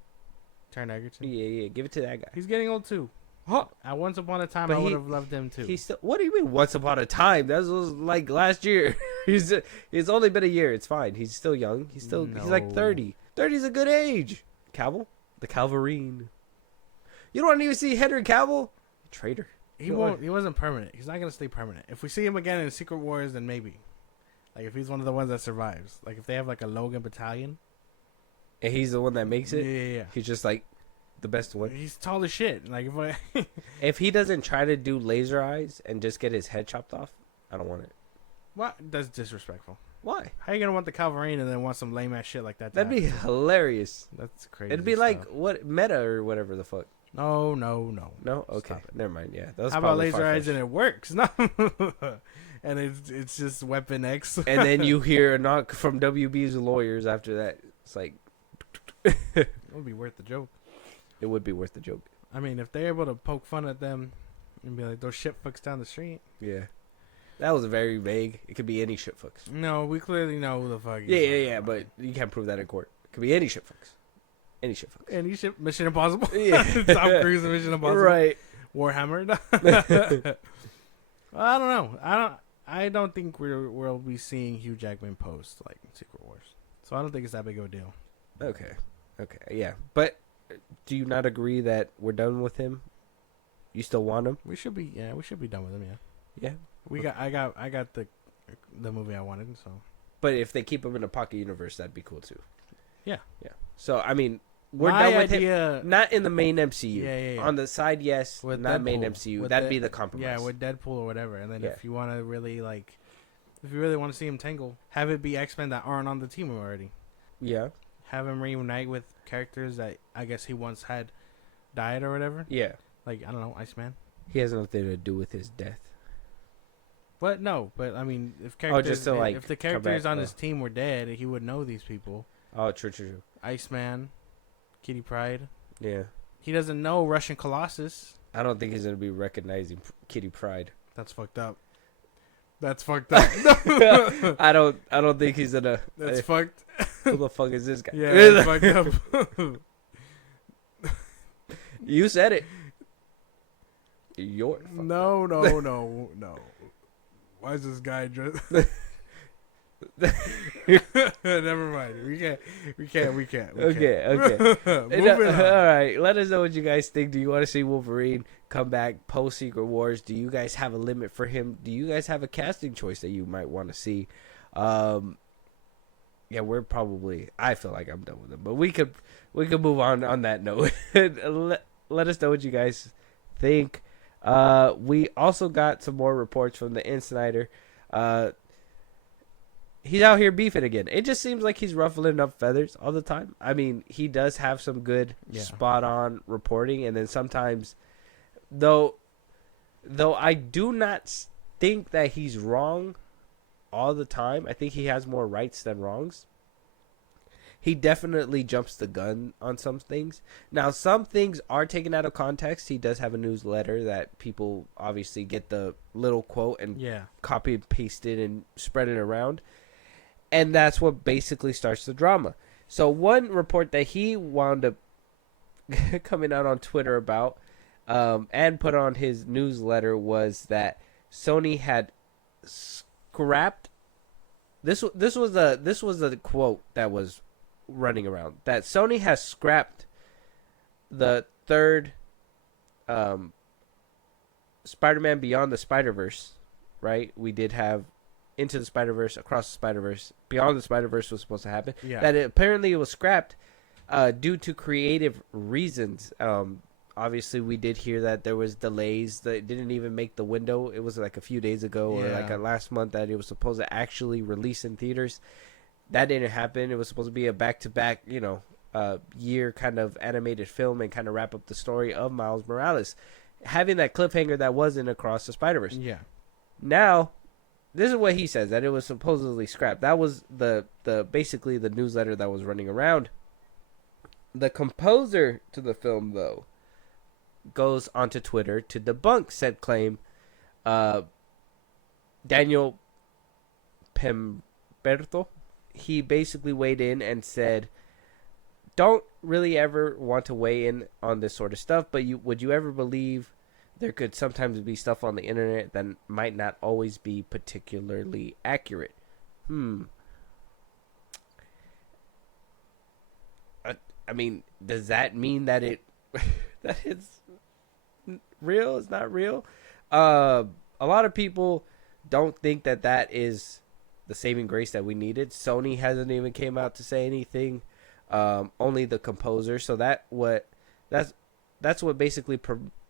Taron Egerton. Yeah, give it to that guy. He's getting old too. Huh? At once upon a time, But I would have loved him too. He's still. What do you mean? Once upon a time? That was like last year. It's only been a year. It's fine. He's still young. He's like No. 30. 30 is a good age. Cavill, the Calvarine. You don't even see Henry Cavill. Traitor. He won't. He wasn't permanent. He's not gonna stay permanent. If we see him again in Secret Wars, then maybe. Like if he's one of the ones that survives. Like if they have like a Logan battalion. And he's the one that makes it. Yeah. He's just like the best one. He's tall as shit. Like if I. If he doesn't try to do laser eyes and just get his head chopped off, I don't want it. What? That's disrespectful. Why? How you gonna want the Calvarine and then want some lame ass shit like that? to That'd be happen? hilarious. That's crazy. It'd be like stuff. what Meta or whatever the fuck. No. No, okay, Stop it. never mind. Yeah, that was How about probably laser eyes far-fetched. and it works? No. And it's just Weapon X. And then you hear a knock from WB's lawyers after that. It's like It would be worth the joke. it would be worth the joke. I mean, if they're able to poke fun at them and be like, those shit fucks down the street. Yeah, that was very vague. It could be any shit fucks. No, we clearly know who the fuck. Yeah, but you can't prove that in court. It could be any shit fucks. Any shit fucks. Any shit, Mission Impossible. Yeah. Tom Cruise and Mission Impossible. Right. Warhammer. I don't know. I don't think we'll be seeing Hugh Jackman post like Secret Wars. So I don't think it's that big of a deal. Okay. Yeah, but do you not agree that we're done with him? You still want him? We should be done with him. Yeah. Yeah. I got the movie I wanted. So But if they keep him in a pocket universe, that'd be cool too. Yeah. So I mean, we're My done with idea- him. Not in the main MCU. Yeah. On the side, yes. With not main Deadpool. MCU. With That'd be the compromise. Yeah, with Deadpool or whatever. And then Yeah. if you want to really if you really want to see him tangle, have it be X-Men that aren't on the team already. Yeah. Have him reunite with characters that I guess he once had died or whatever. Yeah. Like I don't know, Iceman. He has nothing to do with his death. But no, but I mean, if characters, just to, like, if the come characters back, on his team were dead, he would know these people. Oh, true. Iceman, Kitty Pryde. Yeah. He doesn't know Russian Colossus. I don't think he's gonna be recognizing Kitty Pryde. That's fucked up. That's I don't think he's gonna. fucked. Who the fuck is this guy? Yeah, that's fucked up. You said it. You're No. Why is this guy dressed? Never mind. We can't. Okay. Moving on. All right. Let us know what you guys think. Do you want to see Wolverine come back post Secret Wars? Do you guys have a limit for him? Do you guys have a casting choice that you might want to see? Yeah, we're probably. I feel like I'm done with him, but we could move on that note. Let us know what you guys think. We also got some more reports from the Insider. He's out here beefing again. It just seems like he's ruffling up feathers all the time. I mean, he does have some good spot on reporting, and then sometimes, though I do not think that he's wrong all the time. I think he has more rights than wrongs. He definitely jumps the gun on some things. Now, some things are taken out of context. He does have a newsletter that people obviously get the little quote and copy and paste it and spread it around. And that's what basically starts the drama. So one report that he wound up coming out on Twitter about and put on his newsletter was that Sony had scrapped. This was the quote that was running around, that Sony has scrapped the third Spider-Man Beyond the Spider-Verse right? We did have Into the Spider-Verse, Across the Spider-Verse, Beyond the Spider-Verse was supposed to happen. Yeah. That apparently it was scrapped due to creative reasons. Obviously, we did hear that there was delays that didn't even make the window. It was like a few days ago or like last month that it was supposed to actually release in theaters. That didn't happen. It was supposed to be a back-to-back, year kind of animated film and kind of wrap up the story of Miles Morales. Having that cliffhanger that wasn't Across the Spider-Verse. Yeah. Now, this is what he says, that it was supposedly scrapped. That was the basically the newsletter that was running around. The composer to the film, though, goes onto Twitter to debunk said claim. Daniel Pemberto, he basically weighed in and said, don't really ever want to weigh in on this sort of stuff, but would you ever believe there could sometimes be stuff on the internet that might not always be particularly accurate? I mean, does that mean that that it's real? It's not real? A lot of people don't think that is the saving grace that we needed. Sony hasn't even came out to say anything. Only the composer. So that's what basically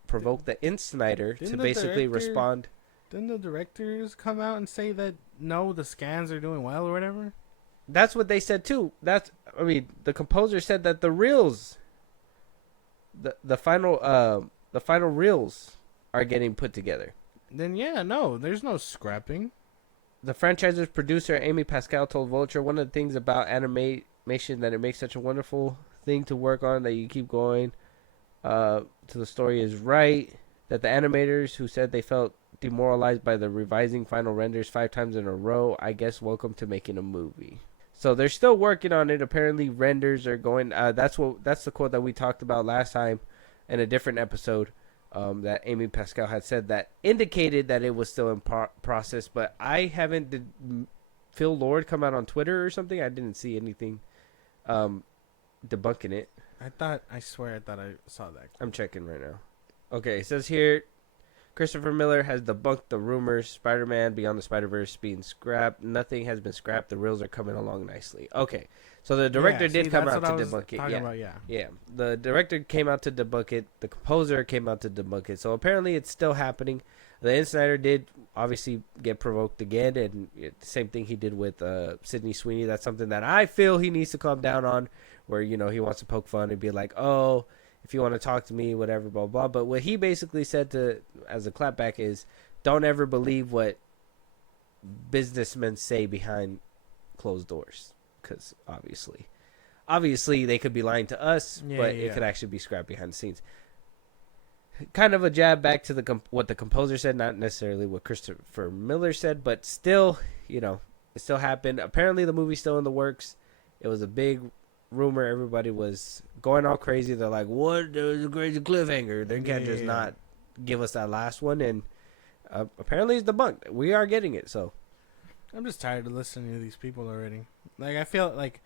provoked the Snyder to basically respond. Didn't the directors come out and say that no, the scans are doing well or whatever? That's what they said too. The composer said that the reels, the final reels are getting put together. Then no, there's no scrapping. The franchise's producer Amy Pascal told Vulture, one of the things about animation that it makes such a wonderful thing to work on that you keep going to the story is right. That the animators who said they felt demoralized by the revising final renders 5 times in a row, I guess welcome to making a movie. So they're still working on it. Apparently renders are going. That's the quote that we talked about last time in a different episode. That Amy Pascal had said that indicated that it was still in process, but I haven't. Did Phil Lord come out on Twitter or something? I didn't see anything debunking it. I swear I thought I saw that. I'm checking right now. Okay, it says here, Christopher Miller has debunked the rumors Spider-Man Beyond the Spider-Verse being scrapped. Nothing has been scrapped. The reels are coming along nicely. Okay, so the director did come out to debunk it. Yeah. The director came out to debunk it. The composer came out to debunk it. So apparently it's still happening. The Snyder did obviously get provoked again, and the same thing he did with Sydney Sweeney. That's something that I feel he needs to calm down on, where he wants to poke fun and be like, oh, if you want to talk to me, whatever, blah, blah. But what he basically said as a clapback is, don't ever believe what businessmen say behind closed doors. Because obviously they could be lying to us, but it could actually be scrapped behind the scenes. Kind of a jab back to what the composer said, not necessarily what Christopher Miller said, but still, it still happened. Apparently the movie's still in the works. It was a big rumor. Everybody was going all crazy. They're like, what? There was a crazy cliffhanger. They can't just not give us that last one. And apparently it's debunked. We are getting it. So I'm just tired of listening to these people already. Like, I feel like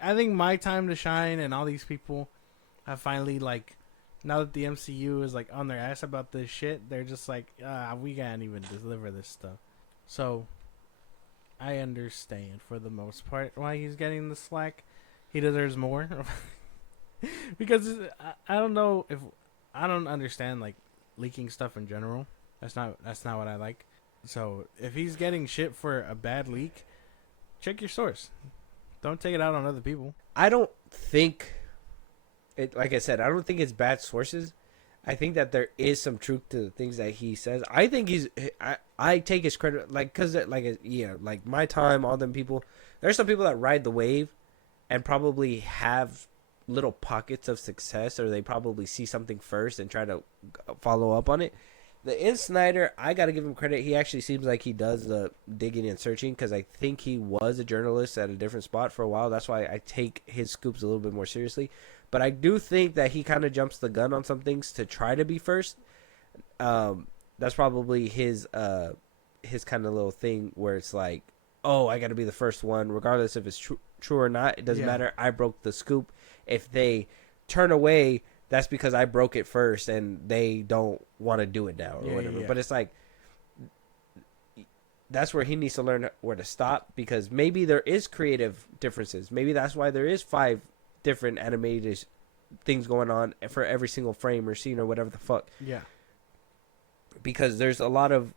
I think my time to shine and all these people have finally, like, now that the MCU is like on their ass about this shit, they're just like, we can't even deliver this stuff. So I understand for the most part why he's getting the slack. He deserves more. Because I don't know if I don't understand like leaking stuff in general. That's not what I like. So if he's getting shit for a bad leak, check your source. Don't take it out on other people. I don't think it. Like I said, I don't think it's bad sources. I think that there is some truth to the things that he says. I think I take his credit, like, cause like my time, all them people. There's some people that ride the wave, and probably have little pockets of success, or they probably see something first and try to follow up on it. The Snyder, I got to give him credit. He actually seems like he does the digging and searching, because I think he was a journalist at a different spot for a while. That's why I take his scoops a little bit more seriously. But I do think that he kind of jumps the gun on some things to try to be first. That's probably his kind of little thing where it's like, oh, I got to be the first one, regardless if it's true or not. It doesn't matter. I broke the scoop. If they turn away, that's because I broke it first and they don't want to do it now or whatever. Yeah. But it's like, that's where he needs to learn where to stop, because maybe there is creative differences. Maybe that's why there is 5 different animated things going on for every single frame or scene or whatever the fuck. Yeah. Because there's a lot of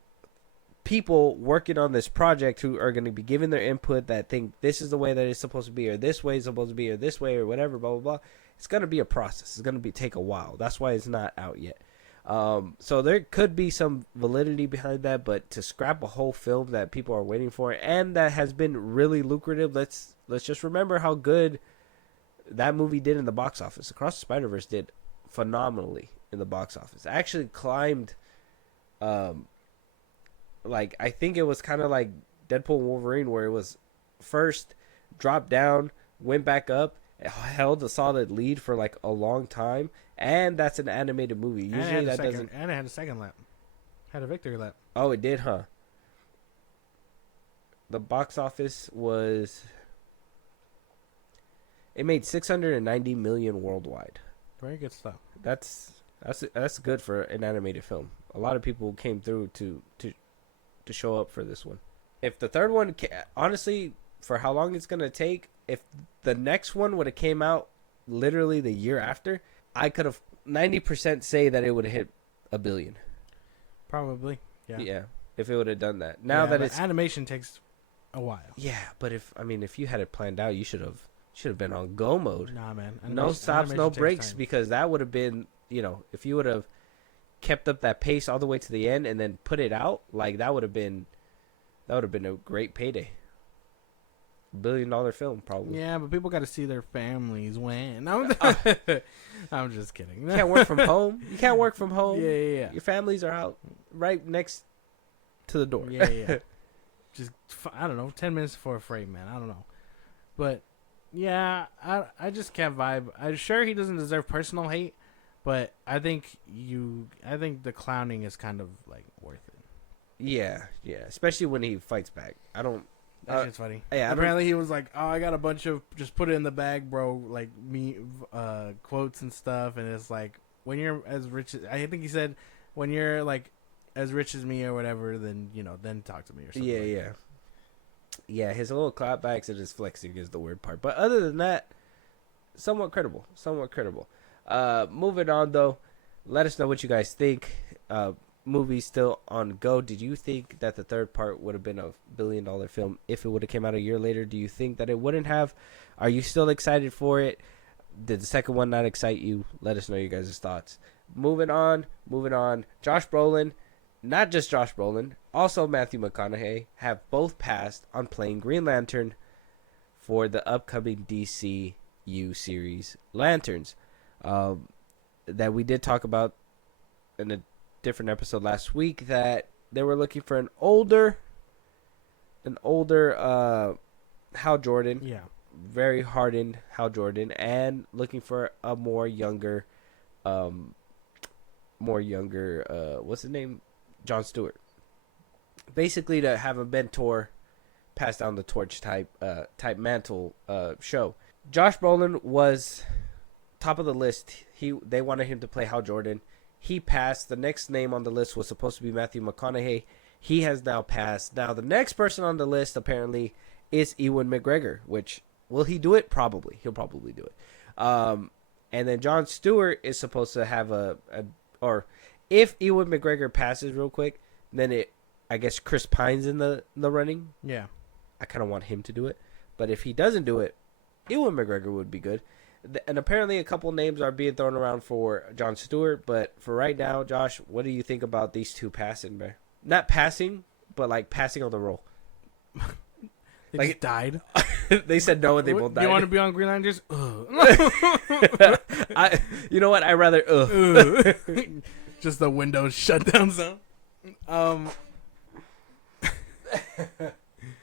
people working on this project who are going to be giving their input that think this is the way that it's supposed to be, or this way is supposed to be, or this way, or whatever, blah, blah, blah. It's going to be a process. It's going to take a while. That's why it's not out yet. So there could be some validity behind that, but to scrap a whole film that people are waiting for and that has been really lucrative, let's just remember how good that movie did in the box office. Across the Spider-Verse did phenomenally in the box office. It actually climbed, like, I think it was kind of like Deadpool and Wolverine, where it was first, dropped down, went back up, held a solid lead for like a long time, and that's an animated movie. Usually that doesn't. And it had a second lap. Had a victory lap. Oh, it did, huh? The box office was. It made $690 million worldwide. Very good stuff. That's good for an animated film. A lot of people came through to show up for this one. If the third one, honestly, for how long it's gonna take, if the next one would have came out literally the year after, I could have 90% say that it would have hit $1 billion. Probably. Yeah. Yeah. If it would have done that. Now that it's animation takes a while. Yeah, but if you had it planned out, you should have been on go mode. Nah, man. No stops, no breaks, because that would have been, if you would have kept up that pace all the way to the end and then put it out, like that would have been a great payday. $1 billion film, probably. Yeah, but people got to see their families win. I'm just kidding. You can't work from home. You can't work from home. Yeah. Your families are out right next to the door. Yeah. Just, I don't know, 10 minutes before a frame, man. I don't know. But, yeah, I just can't vibe. I'm sure he doesn't deserve personal hate, but I think the clowning is kind of, like, worth it. Yeah. Especially when he fights back. I don't. That shit's funny. Yeah, apparently he was like, "Oh, I got a bunch of just put it in the bag, bro." Like me, quotes and stuff, and it's like when you're as rich as I think he said, when you're like as rich as me or whatever, then then talk to me or something. Yeah. His little clapbacks and his flexing is the weird part, but other than that, somewhat credible. Moving on though, let us know what you guys think. Movie still on go. Did you think that the third part would have been a $1 billion film if it would have came out a year later? Do you think that it wouldn't have? Are you still excited for it? Did the second one not excite you? Let us know you guys' thoughts. Moving on. Josh Brolin, not just Josh Brolin, also Matthew McConaughey have both passed on playing Green Lantern for the upcoming DCU series Lanterns, that we did talk about in a different episode last week, that they were looking for an older Hal Jordan, very hardened Hal Jordan, and looking for a more younger what's his name, Jon Stewart, basically to have a mentor, pass down the torch type mantle show. Josh Brolin was top of the list. They wanted him to play Hal Jordan. He passed. The next name on the list was supposed to be Matthew McConaughey. He has now passed. Now, the next person on the list, apparently, is Ewan McGregor, which, will he do it? Probably. He'll probably do it. And then Jon Stewart is supposed to have or if Ewan McGregor passes real quick, then I guess Chris Pine's in the running. Yeah. I kind of want him to do it. But if he doesn't do it, Ewan McGregor would be good. And apparently a couple names are being thrown around for Jon Stewart, but for right now, Josh, what do you think about these two passing, man? Not passing, but like passing on the role. They just died. They said no, and they both died. You want to be on Green Lanterns? You know what? I'd rather. Just the Windows shutdown zone. There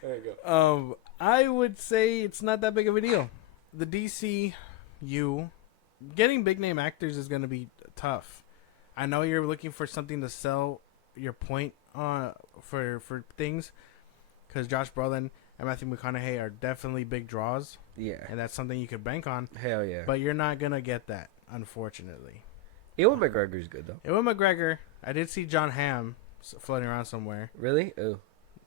you go. I would say it's not that big of a deal. The DCU, getting big name actors is going to be tough. I know you're looking for something to sell your point for things, because Josh Brolin and Matthew McConaughey are definitely big draws. Yeah. And that's something you could bank on. Hell yeah. But you're not going to get that, unfortunately. Ewan McGregor's good, though. Ewan McGregor, I did see John Hamm floating around somewhere. Really? Oh.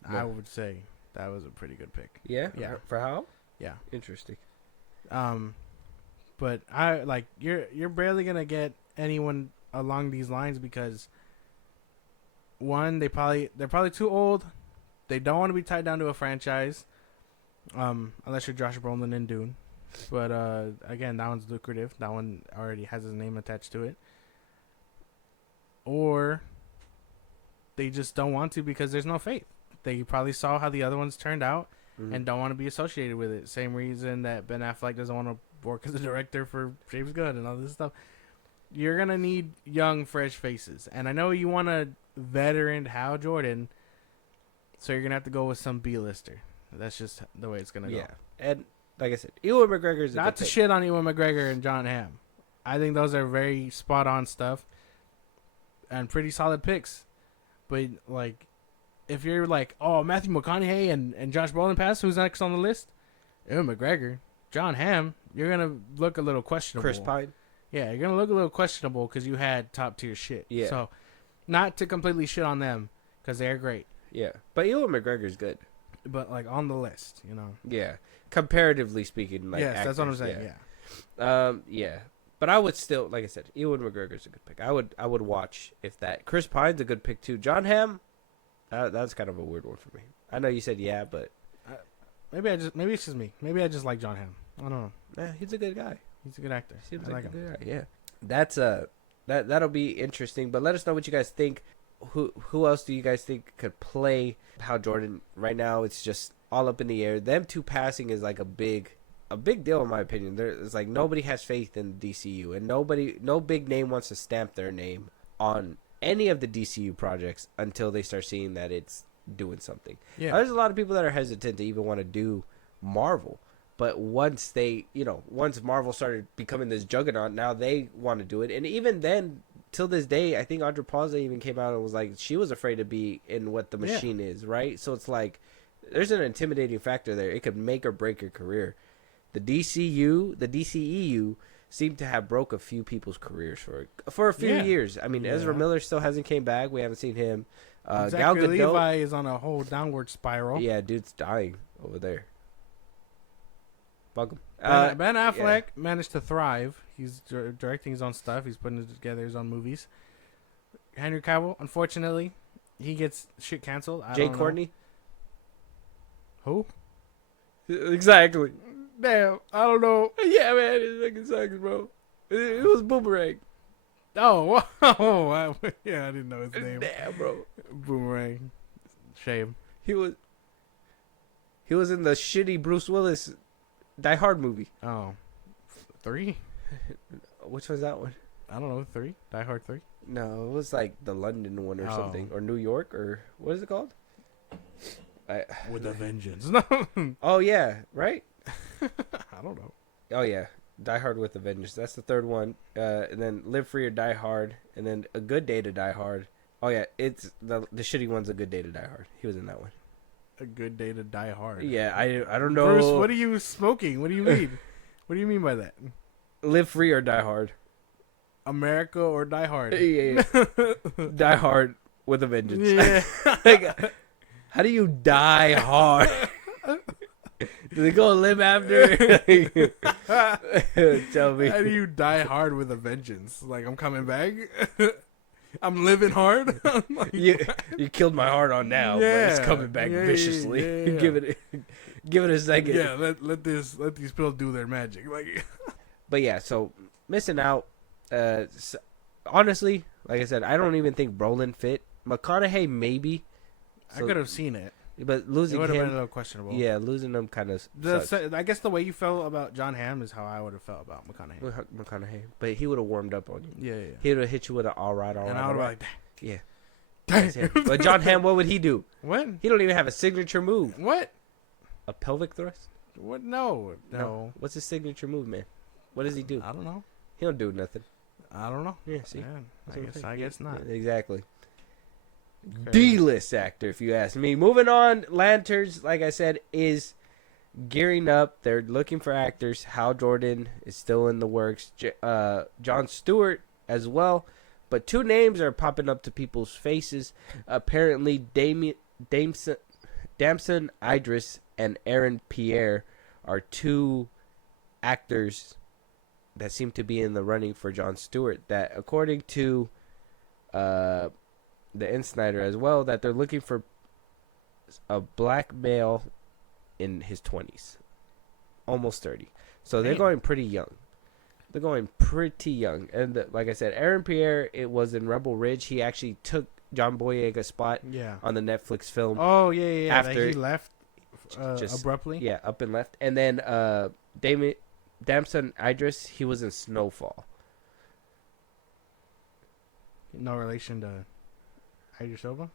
I would say that was a pretty good pick. Yeah. Yeah. For how? Yeah. Interesting. But I like you're barely gonna get anyone along these lines because one, they're probably too old. They don't want to be tied down to a franchise, unless you're Josh Brolin in Dune. But again, that one's lucrative. That one already has his name attached to it. Or they just don't want to because there's no faith. They probably saw how the other ones turned out and don't want to be associated with it. Same reason that Ben Affleck doesn't want to work as a director for James Gunn and all this stuff. You're going to need young, fresh faces. And I know you want a veteran Hal Jordan, so you're going to have to go with some B-lister. That's just the way it's going to go. Yeah. And like I said, Ewan McGregor's a Not good to pick. shit on Ewan McGregor and John Hamm. I think those are very spot-on stuff and pretty solid picks. But, like, if you're like, oh, Matthew McConaughey and Josh Brolin pass, who's next on the list? Ewan McGregor. John Hamm, you're going to look a little questionable. Chris Pine. Yeah, you're going to look a little questionable because you had top-tier shit. Yeah. So, not to completely shit on them because they're great. Yeah. But Ewan McGregor's good. But, like, on the list, you know. Yeah. Comparatively speaking, like yes, that's what I'm actors, saying, yeah. Yeah. But I would still, like I said, Ewan McGregor's a good pick. I would watch if that. Chris Pine's a good pick too. John Hamm, that's kind of a weird one for me. I know you said yeah, but maybe it's just me. Maybe I just like John Hamm. I don't know. he's a good guy. He's a good actor. Seems I like like a him. good guy. Yeah. That's that'll be interesting. But let us know what you guys think. Who else do you guys think could play Hal Jordan? Right now, it's just all up in the air. Them two passing is like a big deal in my opinion. It's like nobody has faith in the DCU, and no big name wants to stamp their name on any of the DCU projects until they start seeing that it's doing something. Yeah. There's a lot of people that are hesitant to even want to do Marvel, but once Marvel started becoming this juggernaut, now they want to do it. And even then, till this day, I think Audra Plaza even came out and was like, she was afraid to be in what the machine is, right? So it's like, there's an intimidating factor there. It could make or break your career. The DCEU seemed to have broke a few people's careers for a few years. I mean, Ezra Miller still hasn't came back. We haven't seen him. Gal Gadot, Levi is on a whole downward spiral. yeah, dude's dying over there. Bug him. Ben Affleck managed to thrive. He's directing his own stuff. He's putting together his own movies. Henry Cavill, unfortunately, he gets shit canceled. Jay Courtney. Who? Exactly. Damn, I don't know. Yeah, man, it fucking sucks, bro. It was Boomerang. Oh, wow. Yeah, I didn't know his name. Damn, bro. Boomerang. Shame. He was in the shitty Bruce Willis Die Hard movie. Oh. 3? Which was that one? I don't know. 3? Die Hard 3? No, it was like the London one or something, or New York, or what is it called? With a vengeance. No. Oh yeah, right. I don't know. Oh yeah, Die Hard with a Vengeance. That's the third one. And then Live Free or Die Hard, and then A Good Day to Die Hard. Oh yeah, it's the shitty one's A Good Day to Die Hard. He was in that one. A Good Day to Die Hard. Yeah, I don't know. Bruce, what are you smoking? What do you mean? What do you mean by that? Live Free or Die Hard. America or Die Hard? Yeah. Die Hard with a Vengeance. Yeah. Like, how do you die hard? Do they go live after? Tell me. How do you die hard with a vengeance? Like, I'm coming back? I'm living hard? Like, you killed my heart on now, but it's coming back viciously. Yeah. Give it a second. Yeah, let these pills do their magic. Like, But yeah, so missing out. Honestly, like I said, I don't even think Brolin fit. McConaughey maybe. I could have seen it. But losing It would have been a him, little questionable. yeah, losing him kind of. I guess the way you felt about John Hamm is how I would have felt about McConaughey. McConaughey, but he would have warmed up on you. Yeah. He would have hit you with an all right. And I would have like, yeah. dang. That's him. But John Hamm, what would he do? What? He don't even have a signature move. What? A pelvic thrust? What? No. What's his signature move, man? What does he do? I don't know. He don't do nothing. I don't know. Yeah, see? Yeah, I guess not. Exactly. Okay. D-list actor, if you ask me. Moving on, Lanterns, like I said, is gearing up. They're looking for actors. Hal Jordan is still in the works. Jon Stewart as well. But two names are popping up to people's faces. Apparently, Damson Idris and Aaron Pierre are two actors that seem to be in the running for Jon Stewart. That, according to the Insider as well, that they're looking for a black male in his 20s, almost 30. So they're going pretty young. They're going pretty young. And like I said, Aaron Pierre, it was in Rebel Ridge. He actually took John Boyega's spot on the Netflix film. Oh, yeah. After that he left abruptly. Yeah, up and left. And then Damson Idris, he was in Snowfall. No relation to Idris Elba?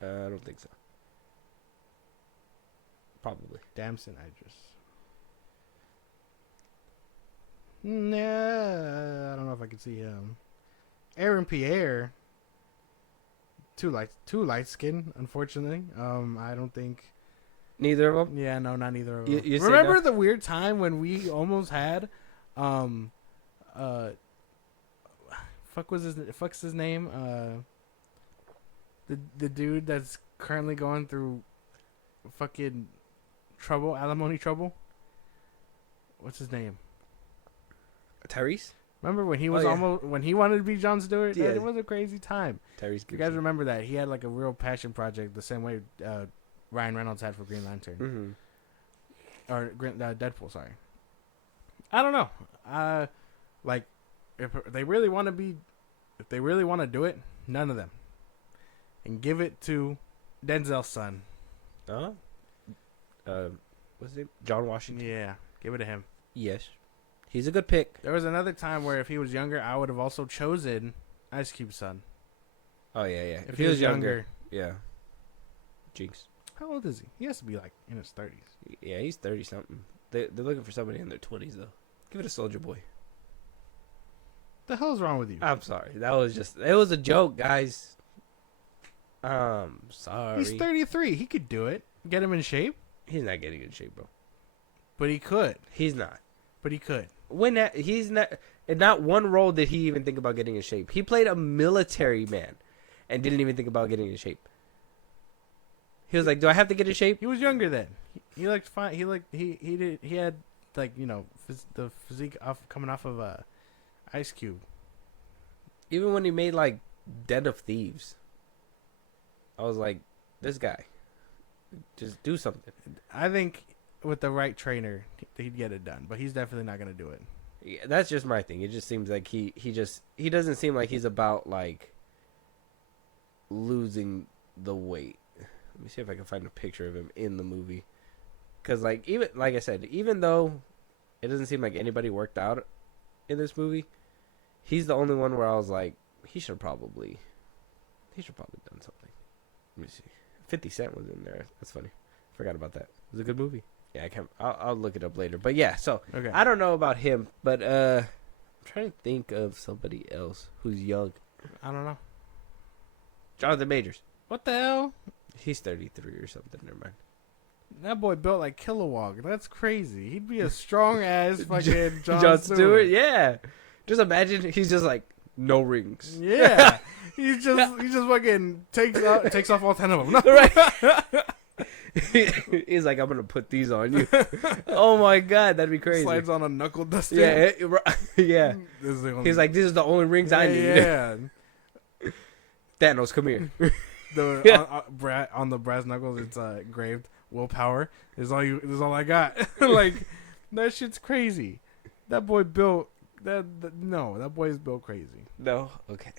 I don't think so. Probably. Damson Idris. Nah, I don't know if I can see him. Aaron Pierre. Too light skin, unfortunately. I don't think. Neither of them. Yeah, no, not neither of them. You remember the weird time when we almost had, fuck's his name? The dude that's currently going through fucking alimony trouble. What's his name? Tyrese. Remember when he was when he wanted to be Jon Stewart? Yeah. It was a crazy time. Tyrese. You guys remember that? He had like a real passion project, the same way Ryan Reynolds had for Green Lantern. Mm-hmm. Or Deadpool, sorry. I don't know. Like, if they really want to do it, none of them. And give it to Denzel's son. What's his name? John Washington. Yeah, give it to him. Yes. He's a good pick. There was another time where if he was younger, I would have also chosen Ice Cube's son. Oh, yeah. If he was younger. Yeah. Jinx. How old is he? He has to be like in his 30s. Yeah, he's 30-something. They're looking for somebody in their 20s, though. Give it a Soldier Boy. The hell's wrong with you? I'm sorry. It was a joke, guys. Sorry. He's 33. He could do it. Get him in shape. He's not getting in shape, bro. But he could. He's not. But he could. He's not. In not one role did he even think about getting in shape. He played a military man and didn't even think about getting in shape. He was like, "Do I have to get in shape?" He was younger then. He looked fine. He had like, you know, the physique coming off of Ice Cube. Even when he made like Den of Thieves, I was like, "This guy, just do something." I think with the right trainer, he'd get it done. But he's definitely not gonna do it. Yeah, that's just my thing. It just seems like he doesn't seem like he's about like losing the weight. Let me see if I can find a picture of him in the movie. Because even like I said, even though it doesn't seem like anybody worked out in this movie, he's the only one where I was like, he should have probably done something. Let me see. 50 Cent was in there. That's funny. Forgot about that. It was a good movie. Yeah, I can't. I'll look it up later. But yeah, so okay. I don't know about him, but I'm trying to think of somebody else who's young. I don't know. Jonathan Majors. What the hell? He's 33 or something. Never mind. That boy built like Kilowog. That's crazy. He'd be a strong ass fucking Jon Stewart. Yeah. Just imagine he's just like no rings. Yeah. he just fucking takes off all 10 of them. No. Right. He's like, I'm gonna put these on you. Oh my god, that'd be crazy. Slides on a knuckle duster. Yeah, yeah. He's like, this is the only rings I need. Yeah. Thanos, come here. On the brass knuckles, it's engraved "Willpower." Is all I got. Like, that shit's crazy. That boy built that. No, that boy's built crazy. No, okay,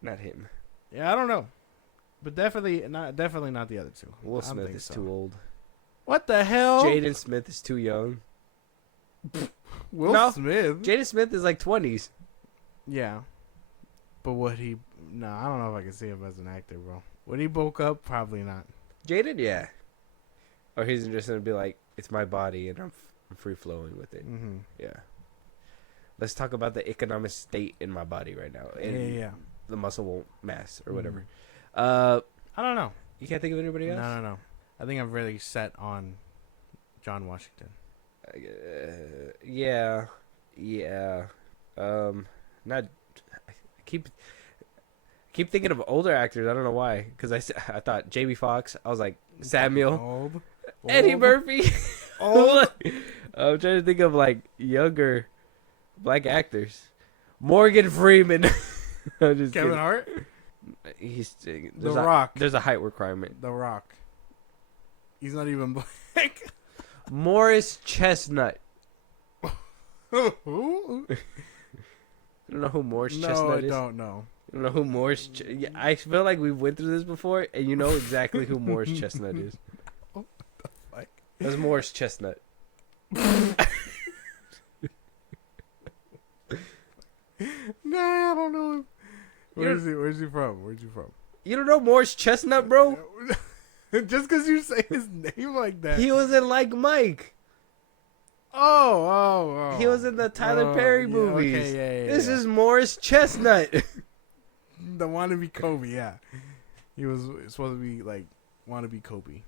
not him. Yeah, I don't know. But definitely not the other two. Will Smith is too old. What the hell? Jaden Smith is too young. Will Smith? Jaden Smith is like 20s. Yeah. But would he... No, I don't know if I can see him as an actor, bro. Would he bulk up? Probably not. Jaden, yeah. Or he's just going to be like, it's my body and I'm free-flowing with it. Mm-hmm. Yeah. Let's talk about the economic state in my body right now. And yeah. The muscle won't mass or whatever. Mm-hmm. I don't know. You can't think of anybody else? No. I think I'm really set on John Washington. Yeah. Not. I keep thinking of older actors. I don't know why. Because I thought Jamie Foxx. I was like, Samuel, Old. Eddie Old. Murphy. Old. I'm trying to think of like younger black actors. Morgan Freeman. I'm just Kevin kidding. Hart. He's The there's Rock. There's a height requirement. The Rock. He's not even black. Morris Chestnut. Who? You don't know who Morris No, Chestnut I is? don't know. You don't know who Morris? Yeah, I feel like we went through this before, and you know exactly who Morris Chestnut is. Fuck? That's Morris Chestnut. Nah, I don't know him. Where's he? Where's he from? Where's he from? You don't know Morris Chestnut, bro? Just because you say his name like that. He was in Like Mike. Oh. He was in the Tyler Perry yeah, movies. Okay, yeah. This is Morris Chestnut. the wannabe Kobe. Yeah, he was supposed to be like wannabe Kobe.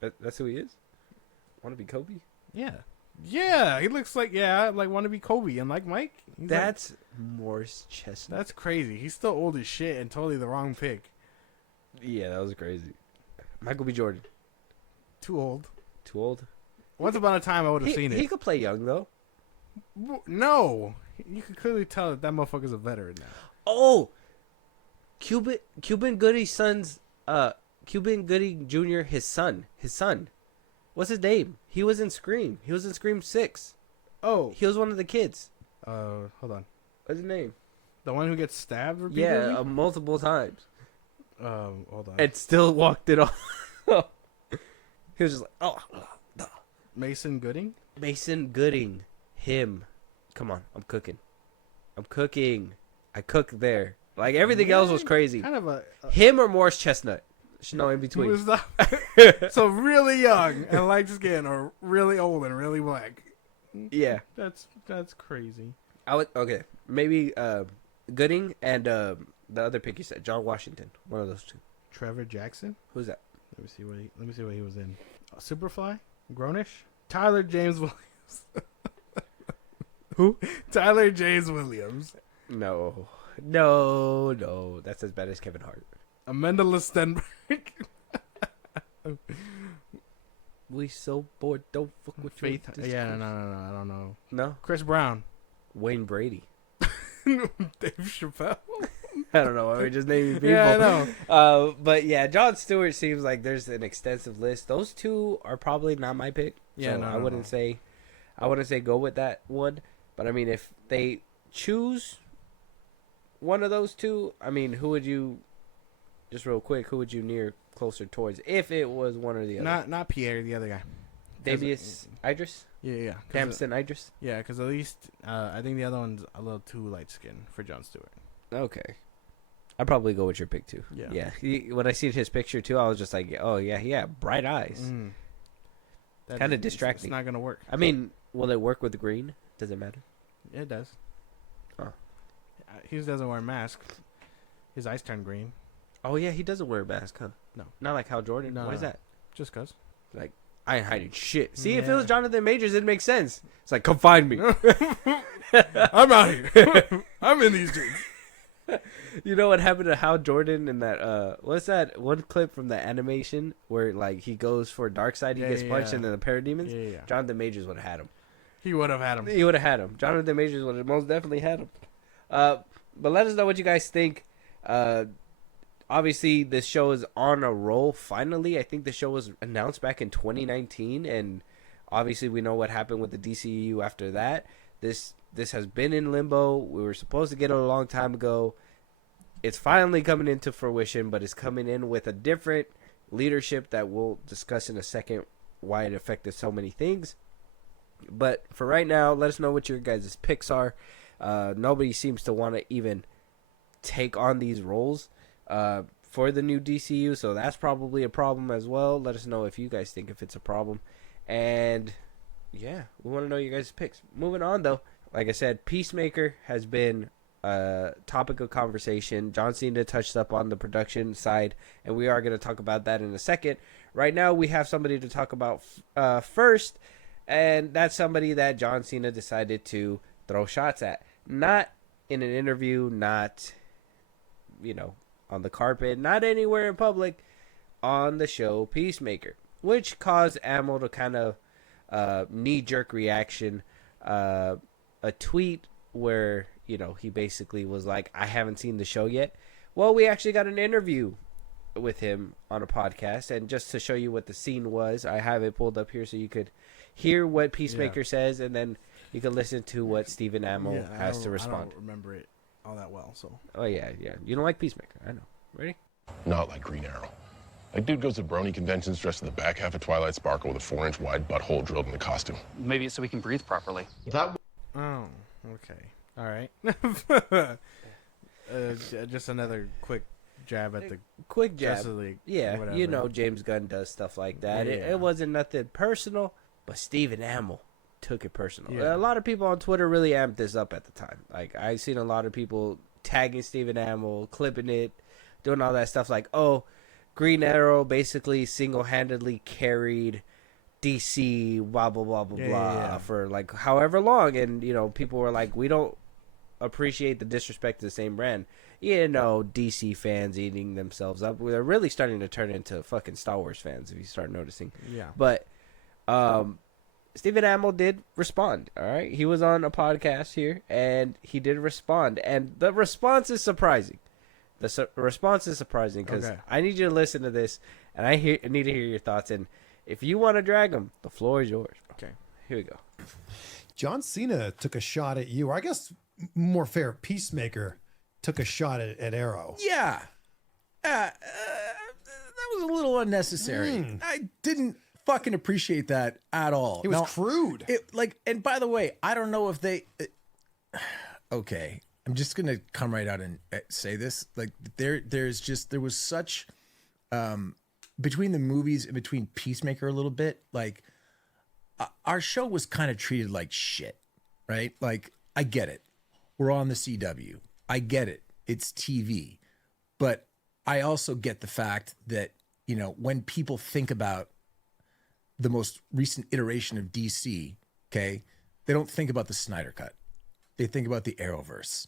That's who he is? Want to be Kobe? Yeah. He looks like like wannabe Kobe and like Mike. He's That's Morris Chestnut. that's crazy. He's still old as shit and totally the wrong pick. Yeah, that was crazy. Michael B. Jordan. Too old. Too old? Once upon a time, I would have seen He it. could play young, though. No, you can clearly tell that motherfucker's a veteran now. Oh! Cuban Gooding son's, Cuban Gooding Jr., his son. What's his name? He was in Scream. He was in Scream 6. Oh, He was one of the kids. hold on. What's his name? The one who gets stabbed repeatedly. Yeah, multiple times. Hold on. And still walked it off. He was just like, oh. Mason Gooding. Mason Gooding. Him. Come on, I'm cooking. I cook there. Like, everything else was crazy. Kind of a. Him or Morris Chestnut? Should know in He between. was not, so really young and light skin, or really old and really black. Yeah. That's crazy. I would, okay. Maybe Gooding and the other pick you said, John Washington. One of those two. Trevor Jackson. Who's that? Let me see what he was in. Superfly. Grownish. Tyler James Williams. Who? Tyler James Williams. No. That's as bad as Kevin Hart. Amanda Stenberg. We so bored. Don't fuck with Faith. your Yeah, no. I don't know. No? Chris Brown. Wayne Brady. Dave Chappelle. I don't know. We're just naming people. Yeah, I know. But yeah, Jon Stewart seems like there's an extensive list. Those two are probably not my pick. Yeah, so no, I wouldn't say go with that one. But I mean, if they choose one of those two, I mean, who would you? Just real quick, who would you near closer towards if it was one or the other? Not Pierre, the other guy. Davius Idris, Yeah. Damson Idris. Yeah, because at least I think the other one's a little too light skinned for Jon Stewart. Okay. I'd probably go with your pick too. Yeah. When I seen his picture too, I was just like, oh yeah, bright eyes. Kinda distracting. It's not gonna work. I mean, will it work with green? Does it matter? It does. Oh. He doesn't wear a mask. His eyes turn green. Oh yeah, he doesn't wear a mask, huh? No. Not like Hal Jordan. No, Why is no. that? Just cause. Like, I ain't hiding shit. See, if it Yeah. was Jonathan Majors, it'd make sense. It's like, come find me. I'm out here. I'm in these dudes. You know what happened to Hal Jordan in that what's that one clip from the animation where like he goes for Darkseid, he Yeah, gets yeah, punched yeah. and then the parademons? Yeah. Jonathan Majors would have had him. He would have had him. He would have had him. Jonathan Majors would have most definitely had him. But let us know what you guys think. Obviously, this show is on a roll. Finally, I think the show was announced back in 2019, and obviously we know what happened with the DCU after that. This has been in limbo. We were supposed to get it a long time ago. It's finally coming into fruition, but it's coming in with a different leadership that we'll discuss in a second why it affected so many things. But for right now, let us know what your guys' picks are. Nobody seems to want to even take on these roles for the new DCU, so that's probably a problem as well. Let us know if you guys think if it's a problem. And yeah, we want to know your guys' picks. Moving on, though, like I said, Peacemaker has been a topic of conversation. John Cena touched up on the production side, and we are going to talk about that in a second. Right now, we have somebody to talk about first, and that's somebody that John Cena decided to throw shots at. Not in an interview, not, on the carpet, not anywhere in public, on the show Peacemaker, which caused Amell to kind of knee-jerk reaction. A tweet where, you know, he basically was like, I haven't seen the show yet. Well, we actually got an interview with him on a podcast, and just to show you what the scene was, I have it pulled up here so you could hear what Peacemaker says, and then you can listen to what Stephen Amell has to respond. I don't remember it all that well, so. Oh, yeah. You don't like Peacemaker. I know. Ready? Not like Green Arrow. That dude goes to brony conventions dressed in the back half of Twilight Sparkle with a 4-inch wide butthole drilled in the costume. Maybe it's so we can breathe properly. Oh, okay. All right. Just another quick jab at the quick jab. Justice League. Yeah, whatever. you know, James Gunn does stuff like that. Yeah. It wasn't nothing personal, but Stephen Amell took it personal. Yeah. A lot of people on Twitter really amped this up at the time. Like, I seen a lot of people tagging Stephen Amell, clipping it, doing all that stuff. Like, oh, Green Arrow basically single-handedly carried DC, blah, blah, blah, blah, blah, for, like, however long. And, you know, people were like, we don't appreciate the disrespect to the same brand. You know, DC fans eating themselves up. They're really starting to turn into fucking Star Wars fans, if you start noticing. Yeah. But Stephen Amell did respond, all right? He was on a podcast here, and he did respond. And the response is surprising. Response is surprising because I need you to listen to this, and I need to hear your thoughts. And if you want to drag him, the floor is yours. Okay, here we go. John Cena took a shot at you, or I guess more fair, Peacemaker took a shot at Arrow. Yeah. That was a little unnecessary. I didn't fucking appreciate that at all. It was crude. And by the way, I don't know if they... okay. I'm just going to come right out and say this. Like, there was such... between the movies and between Peacemaker a little bit, like, our show was kind of treated like shit, right? Like, I get it. We're on the CW. I get it. It's TV. But I also get the fact that, you know, when people think about the most recent iteration of DC, okay, they don't think about the Snyder Cut. They think about the Arrowverse.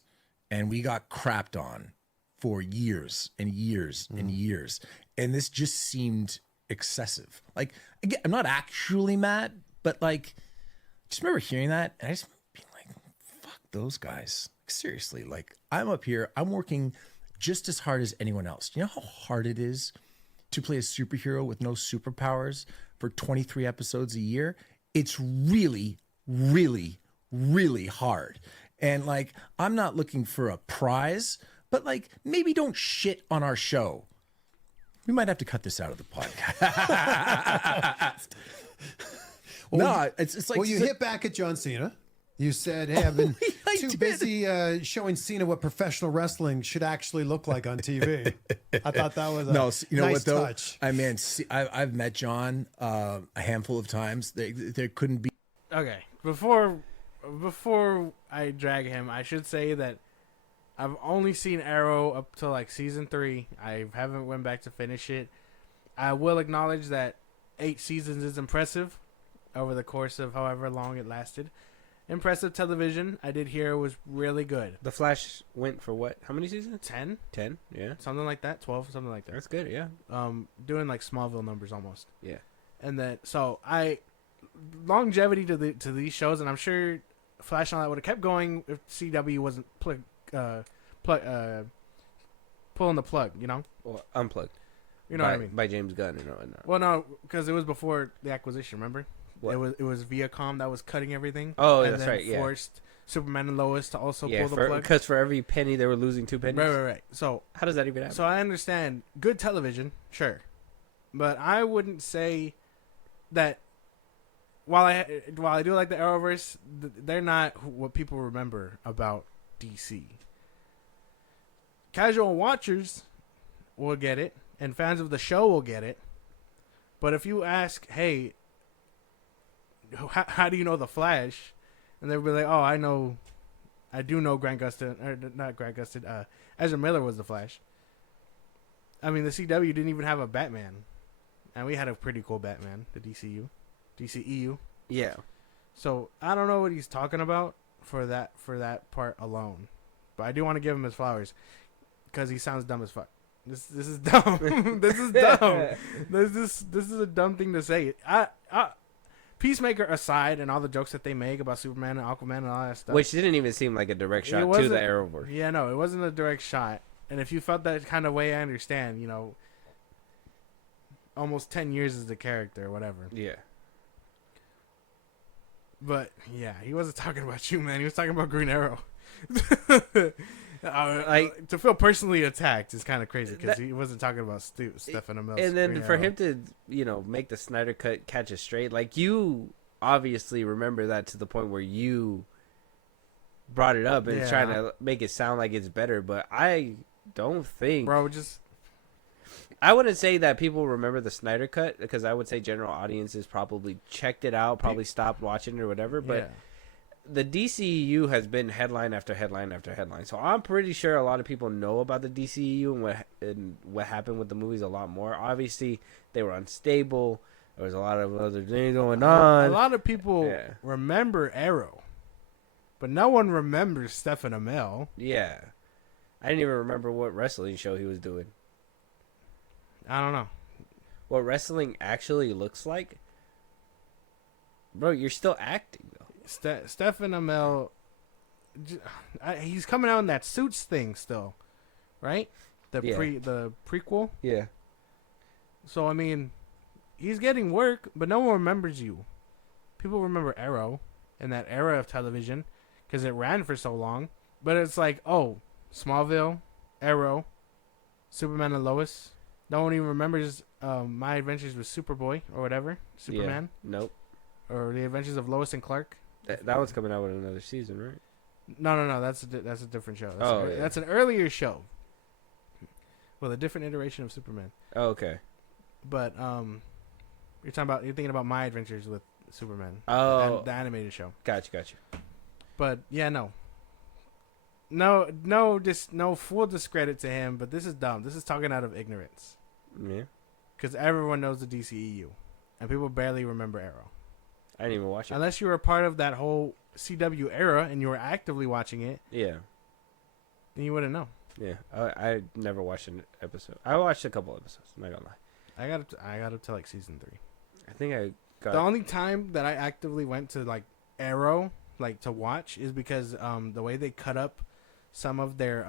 And we got crapped on for years and years and years. And this just seemed excessive. Like, again, I'm not actually mad, but like, just remember hearing that and I just being like, fuck those guys. Like, seriously, like, I'm up here, I'm working just as hard as anyone else. Do you know how hard it is to play a superhero with no superpowers for 23 episodes a year? It's really, really, really hard. And like, I'm not looking for a prize, but like, maybe don't shit on our show. We might have to cut this out of the podcast. It's like... Well, you hit back at John Cena. You said, hey, I've been too busy showing Cena what professional wrestling should actually look like on TV. I thought that was a nice touch. I mean, I've met John a handful of times. There couldn't be... Okay, before I drag him, I should say that I've only seen Arrow up to like season 3. I haven't went back to finish it. I will acknowledge that 8 seasons is impressive over the course of however long it lasted. Impressive television. I did hear it was really good. The Flash went for what? How many seasons? 10? 10, yeah. Something like that. 12, something like that. That's good, yeah. Doing like Smallville numbers almost. Yeah. And then, so longevity to these shows, and I'm sure Flash and all that would have kept going if CW wasn't pulling the plug, you know? Well, unplugged. You know what I mean? By James Gunn and whatnot. Well, no, because it was before the acquisition, remember? What? It was Viacom that was cutting everything. Oh, and that's then right, yeah. forced Superman and Lois to also pull the plug. Because for every penny they were losing 2 pennies. Right. So how does that even happen? So I understand good television, sure, but I wouldn't say that. While I do like the Arrowverse, they're not what people remember about DC. Casual watchers will get it, and fans of the show will get it. But if you ask, hey, how do you know the Flash? And they'll be like, oh, I do know Grant Gustin, or not Grant Gustin, Ezra Miller was the Flash. I mean, the CW didn't even have a Batman. And we had a pretty cool Batman, the DCEU. Yeah. So I don't know what he's talking about for that part alone. But I do want to give him his flowers because he sounds dumb as fuck. This is dumb. This is dumb. This is a dumb thing to say. Peacemaker aside, and all the jokes that they make about Superman and Aquaman and all that stuff, which didn't even seem like a direct shot to the Arrowverse. Yeah, no, it wasn't a direct shot. And if you felt that kind of way, I understand. Almost 10 years as the character or whatever. Yeah. But yeah, he wasn't talking about you, man. He was talking about Green Arrow. To feel personally attacked is kind of crazy because he wasn't talking about Stephen Amell. And then for him to, make the Snyder Cut catch it straight, like you obviously remember that to the point where you brought it up and trying to make it sound like it's better, but I don't think, I wouldn't say that people remember the Snyder Cut because I would say general audiences probably checked it out, probably stopped watching it or whatever. But the DCEU has been headline after headline after headline, so I'm pretty sure a lot of people know about the DCEU and what happened with the movies a lot more. Obviously, they were unstable. There was a lot of other things going on. A lot of people remember Arrow, but no one remembers Stephen Amell. Yeah, I didn't even remember what wrestling show he was doing. I don't know what wrestling actually looks like. Bro, you're still acting though. Stephen Amell, he's coming out in that Suits thing still, right? The prequel. Yeah. So I mean, he's getting work, but no one remembers you. People remember Arrow and that era of television because it ran for so long. But it's like, oh, Smallville, Arrow, Superman and Lois. No one even remembers My Adventures with Superboy or whatever. Superman. Yeah. Nope. Or The Adventures of Lois and Clark. That one's coming out with another season, right? No. That's a different show. That's that's an earlier show. Well, a different iteration of Superman. Oh, okay. But you're thinking about My Adventures with Superman. Oh, the animated show. Gotcha. But yeah, no, just no full discredit to him. But this is dumb. This is talking out of ignorance. Yeah. Because everyone knows the DCEU, and people barely remember Arrow. I didn't even watch it. Unless you were a part of that whole CW era and you were actively watching it. Yeah. Then you wouldn't know. Yeah. I never watched an episode. I watched a couple episodes. I'm not gonna lie. I got up to like season 3. I think I got. The only time that I actively went to like Arrow, like to watch, is because the way they cut up some of their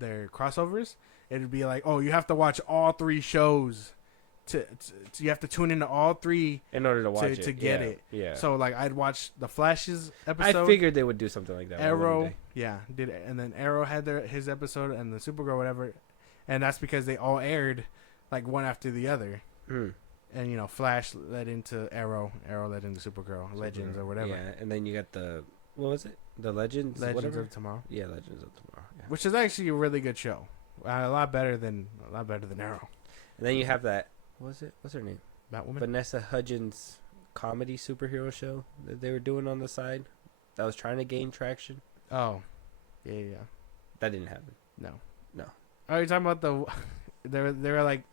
crossovers, it'd be like, oh, you have to watch all 3 shows. You have to tune into all 3 in order to watch to get it. Yeah. So like I'd watch the Flash's episode. I figured they would do something like that. Arrow, and then Arrow had his episode, and the Supergirl whatever, and that's because they all aired like one after the other. And Flash led into Arrow led into Supergirl, Legends or whatever. Yeah, and then you got what was it? The Legends of Tomorrow. Yeah, Legends of Tomorrow. Yeah. Which is actually a really good show. A lot better than Arrow. And then you have that. What was it? What's her name? Batwoman. Vanessa Hudgens comedy superhero show that they were doing on the side that was trying to gain traction. Oh, yeah. That didn't happen. No. Oh, you're talking about they were like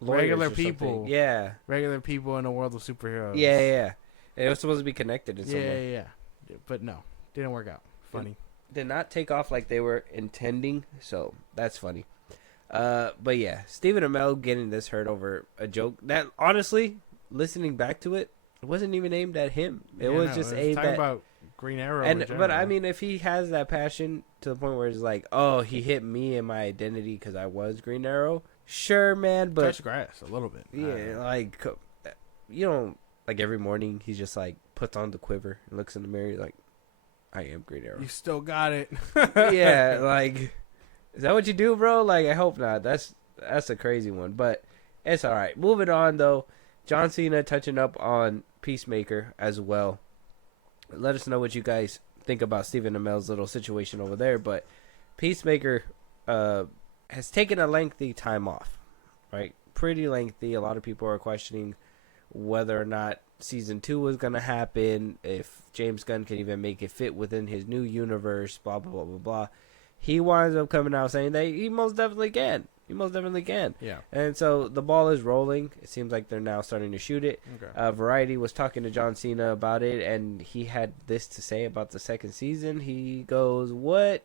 lawyers regular people. Something. Yeah. Regular people in a world of superheroes. Yeah. It was supposed to be connected in some way. Yeah. But no, didn't work out. Funny. Did not take off like they were intending, so that's funny. But yeah, Stephen Amell getting this hurt over a joke that honestly, listening back to it, it wasn't even aimed at him. It was just aimed at about Green Arrow. But I mean, if he has that passion to the point where it's like, oh, he hit me in my identity because I was Green Arrow. Sure, man, but touch grass a little bit. Yeah, like like every morning he's just like puts on the quiver and looks in the mirror like, I am Green Arrow. You still got it. Yeah, like. Is that what you do, bro? Like, I hope not. That's a crazy one, but it's all right. Moving on, though. John Cena touching up on Peacemaker as well. Let us know what you guys think about Stephen Amell's little situation over there. But Peacemaker has taken a lengthy time off, right? Pretty lengthy. A lot of people are questioning whether or not Season 2 was going to happen, if James Gunn can even make it fit within his new universe, blah, blah, blah, blah, blah. He winds up coming out saying that he most definitely can. Yeah. And so the ball is rolling. It seems like they're now starting to shoot it. Okay. Variety was talking to John Cena about it, and he had this to say about the second season. He goes, what?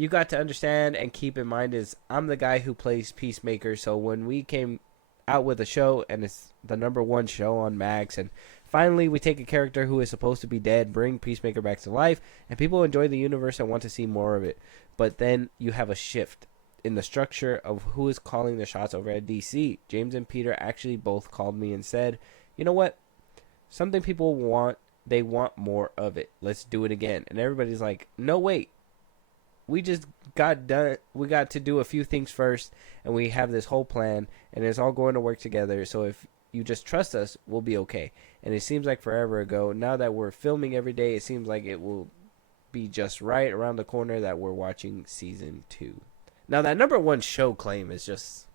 you got to understand and keep in mind is I'm the guy who plays Peacemaker. So when we came out with a show and it's the #1 show on Max, and finally we take a character who is supposed to be dead, bring Peacemaker back to life, and people enjoy the universe and want to see more of it. But then you have a shift in the structure of who is calling the shots over at DC. James and Peter actually both called me and said, you know what? Something people want, they want more of it. Let's do it again. And everybody's like, no, wait. We just got done. We got to do a few things first, and we have this whole plan, and it's all going to work together. So if you just trust us, we'll be okay. And it seems like forever ago. Now that we're filming every day, it seems like it will be just right around the corner that we're watching season 2. Now, that #1 show claim is just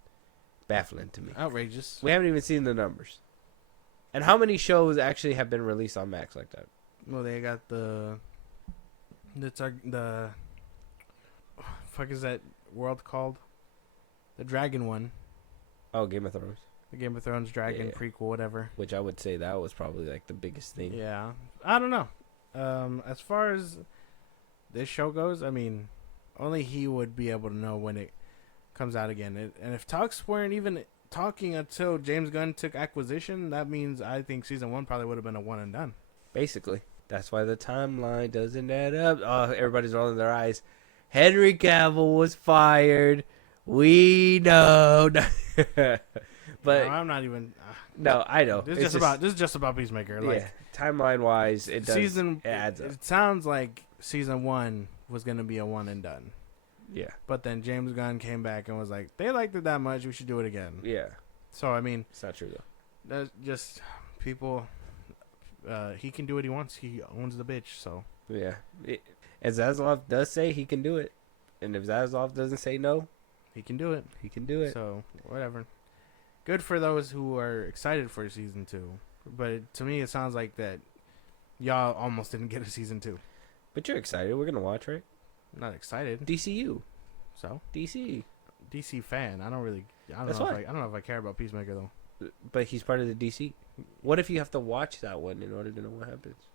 baffling to me. Outrageous. We haven't even seen the numbers. And how many shows actually have been released on Max like that? Well, they got the fuck is that world called? The dragon one. Oh, Game of Thrones. The Game of Thrones dragon prequel, whatever. Which I would say that was probably like the biggest thing. Yeah. I don't know. As far as this show goes, I mean, only he would be able to know when it comes out again. And if talks weren't even talking until James Gunn took acquisition, that means I think season 1 probably would have been a one and done. Basically. That's why the timeline doesn't add up. Oh, everybody's rolling their eyes. Henry Cavill was fired. We know. But no, I'm not even. No, I know. This is just about Peacemaker. Like, yeah, timeline wise, it does. It adds up. It sounds like season 1 was gonna be a one and done. Yeah. But then James Gunn came back and was like, they liked it that much, we should do it again. Yeah. So I mean, it's not true though. That's just people. He can do what he wants. He owns the bitch. So yeah. As Zaslav does say, he can do it, and if Zaslav doesn't say no, he can do it. He can do it. So whatever. Good for those who are excited for season 2. But to me, it sounds like that y'all almost didn't get a season 2. But you're excited. We're gonna watch, right? I'm not excited. DCU. So DC fan. I don't know if I care about Peacemaker though. But he's part of the DC. What if you have to watch that one in order to know what happens?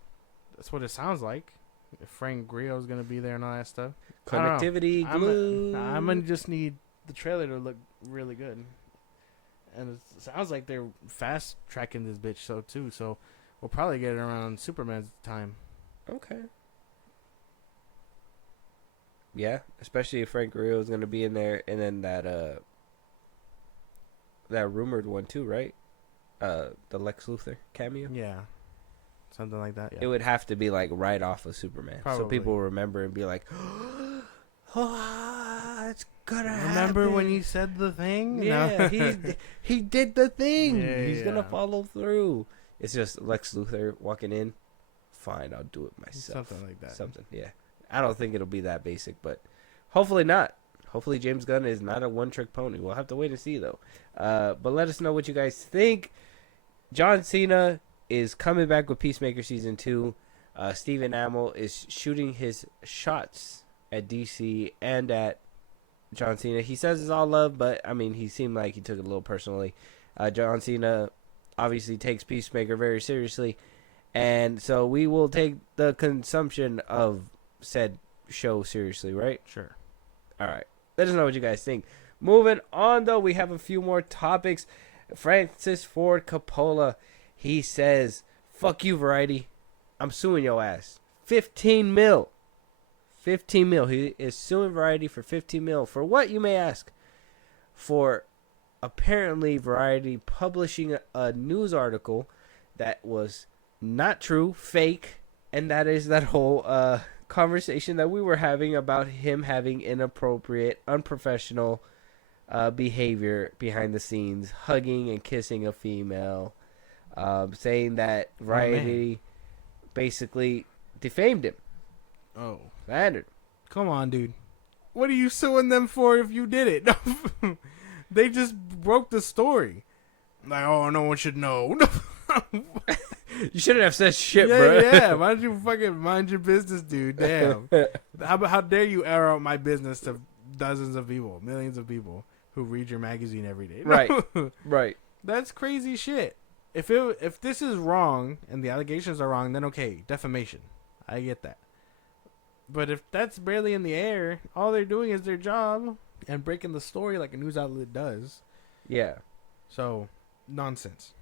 That's what it sounds like. If Frank Grillo's gonna be there and all that stuff. Connectivity, glue. I'm gonna just need the trailer to look really good. And it sounds like they're fast tracking this bitch too. So we'll probably get it around Superman's time. Okay. Yeah, especially if Frank Grillo is going to be in there, and then that rumored one too, right? The Lex Luthor cameo. Yeah, something like that. Yeah. It would have to be like right off of Superman, so people will remember and be like, "Oh, it's gonna happen." Remember when he said the thing? Yeah, No. he did the thing. Yeah, He's gonna follow through. It's just Lex Luthor walking in. Fine, I'll do it myself. Something like that. Something, yeah. I don't think it'll be that basic, but hopefully not. Hopefully James Gunn is not a one-trick pony. We'll have to wait and see, though. But let us know what you guys think. John Cena is coming back with Peacemaker Season 2. Stephen Amell is shooting his shots at DC and at John Cena. He says it's all love, but, I mean, he seemed like he took it a little personally. John Cena obviously takes Peacemaker very seriously. And so we will take the consumption of said show seriously, right? Sure. All right. Let us know what you guys think. Moving on, though, we have a few more topics. Francis Ford Coppola, he says, fuck you, Variety. I'm suing your ass. 15 mil. 15 mil. He is suing Variety for 15 mil. For what, you may ask? For apparently Variety publishing a news article that was not true, fake, and that is that whole conversation that we were having about him having inappropriate, unprofessional behavior behind the scenes, hugging and kissing a female, saying that Variety basically defamed him. Oh. Slandered. Come on, dude. What are you suing them for if you did it? They just broke the story. Like, oh, no one should know. You shouldn't have said shit, yeah, bro. Yeah, why don't you fucking mind your business, dude? Damn. How dare you air out my business to dozens of people, millions of people who read your magazine every day? Right, right. That's crazy shit. If this is wrong and the allegations are wrong, then okay, defamation. I get that. But if that's barely in the air, all they're doing is their job and breaking the story like a news outlet does. Yeah. So, nonsense.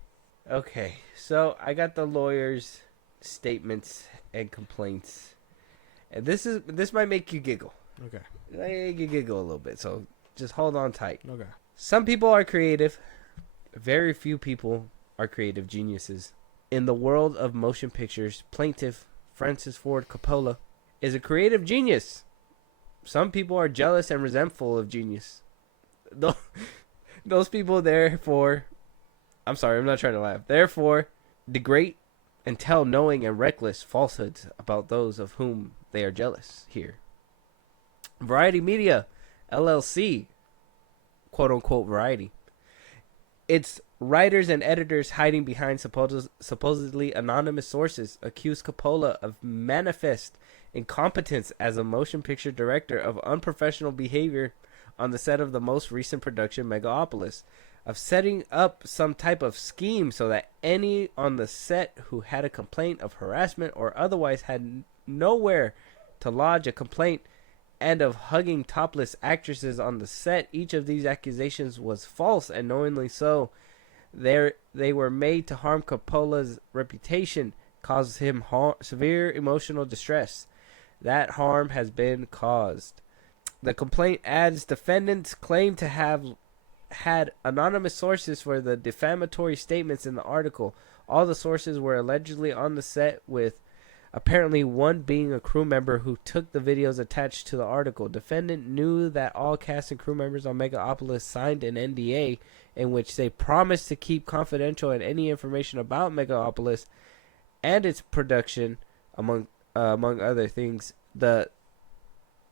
Okay, so I got the lawyers' statements and complaints, and this might make you giggle. Okay. Make you giggle a little bit, so just hold on tight. Okay. Some people are creative. Very few people are creative geniuses. In the world of motion pictures, plaintiff Francis Ford Coppola is a creative genius. Some people are jealous and resentful of genius. Those people, therefore, I'm sorry, I'm not trying to laugh. Therefore, degrade and tell knowing and reckless falsehoods about those of whom they are jealous here. Variety Media, LLC, quote unquote Variety. Its writers and editors hiding behind supposedly anonymous sources accuse Coppola of manifest incompetence as a motion picture director, of unprofessional behavior on the set of the most recent production, Megalopolis, of setting up some type of scheme so that any on the set who had a complaint of harassment or otherwise had nowhere to lodge a complaint, and of hugging topless actresses on the set. Each of these accusations was false, and knowingly so. They were made to harm Coppola's reputation, cause him severe emotional distress. That harm has been caused. The complaint adds defendants claim to have had anonymous sources for the defamatory statements in the article. All the sources were allegedly on the set, with apparently one being a crew member who took the videos attached to the article. Defendant knew that all cast and crew members on Megalopolis signed an NDA in which they promised to keep confidential any information about Megalopolis and its production, among other things. The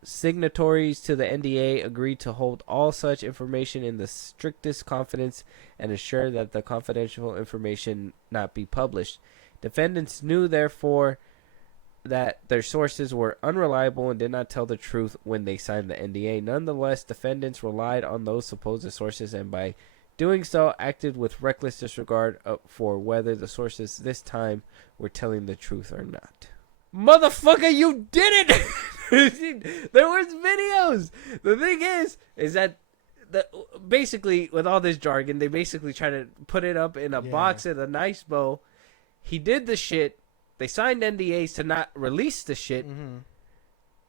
signatories to the NDA agreed to hold all such information in the strictest confidence and assure that the confidential information not be published. Defendants knew, therefore, that their sources were unreliable and did not tell the truth when they signed the NDA. Nonetheless, defendants relied on those supposed sources, and by doing so acted with reckless disregard for whether the sources this time were telling the truth or not. Motherfucker, you did it! There was videos! The thing is that basically, with all this jargon, they basically try to put it up in a box in a nice bow. He did the shit. They signed NDAs to not release the shit. Mm-hmm.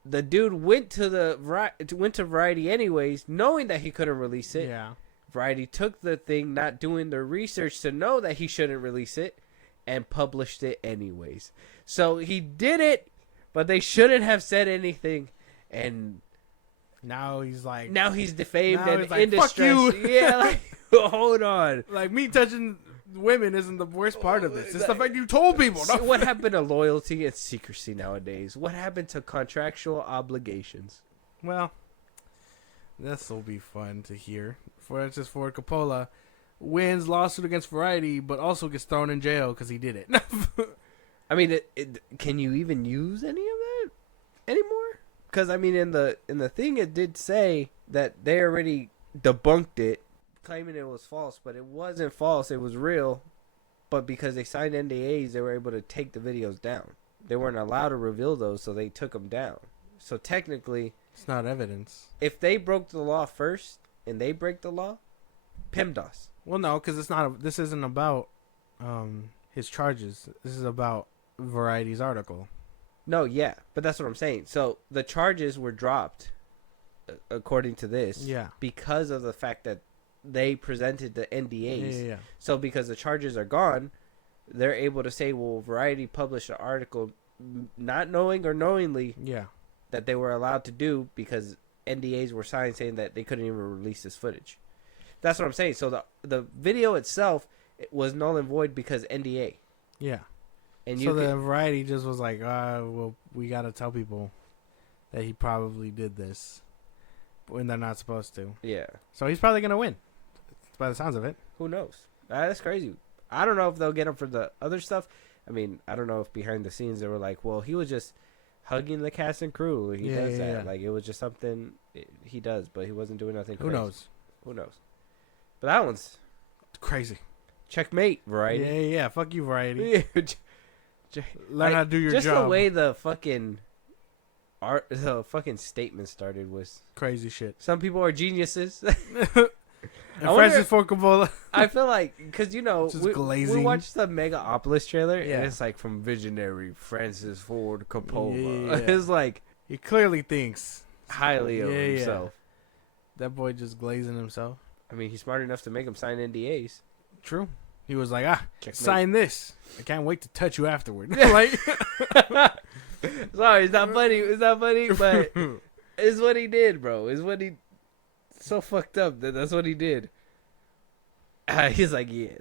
The dude went to Variety anyways, knowing that he couldn't release it. Yeah. Variety took the thing, not doing the research to know that he shouldn't release it, and published it anyways. So he did it, but they shouldn't have said anything. And now he's defamed now and he's like, in fuck distress. you. Yeah, like, hold on. Like, me touching women isn't the worst part of this. It's the fact you told people. So what happened to loyalty and secrecy nowadays? What happened to contractual obligations? Well, this will be fun to hear. For instance, Ford Coppola wins lawsuit against Variety, but also gets thrown in jail because he did it. I mean, can you even use any of that anymore? Because I mean, in the thing, it did say that they already debunked it, claiming it was false, but it wasn't false. It was real. But because they signed NDAs, they were able to take the videos down. They weren't allowed to reveal those, so they took them down. So technically, it's not evidence. If they broke the law first and they break the law, PEMDAS. Well, no, because this isn't about his charges. This is about Variety's article. No, yeah, but that's what I'm saying. So the charges were dropped, according to this, because of the fact that they presented the NDAs. Yeah. So because the charges are gone, they're able to say, well, Variety published an article not knowing or knowingly that they were allowed to do, because NDAs were signed saying that they couldn't even release this footage. That's what I'm saying. So the video itself was null and void because NDA. Yeah. And so the Variety just was like, well, we got to tell people that he probably did this when they're not supposed to. Yeah. So he's probably going to win, by the sounds of it. Who knows? That's crazy. I don't know if they'll get him for the other stuff. I mean, I don't know if behind the scenes they were like, well, he was just hugging the cast and crew. He does that. Like, it was just something he does, but he wasn't doing nothing crazy. Who knows? But that one's crazy. Checkmate, Variety. Yeah. Fuck you, Variety. Learn how to do your job. Just the way the fucking the fucking statement started was Crazy shit. some people are geniuses. And Francis Ford Coppola. I feel like, because, you know, Just we glazing. watched the Megapolis trailer, Yeah. and it's like from visionary Francis Ford Coppola. Yeah. It's like He clearly thinks highly of himself. That boy just glazing himself. I mean, he's smart enough to make him sign NDAs. True. He was like, Checkmate. sign this. I can't wait to touch you afterward. Like, Sorry, it's not funny. It's not funny, but it's what he did, bro. It's what he... So fucked up that that's what he did. He's like, yes.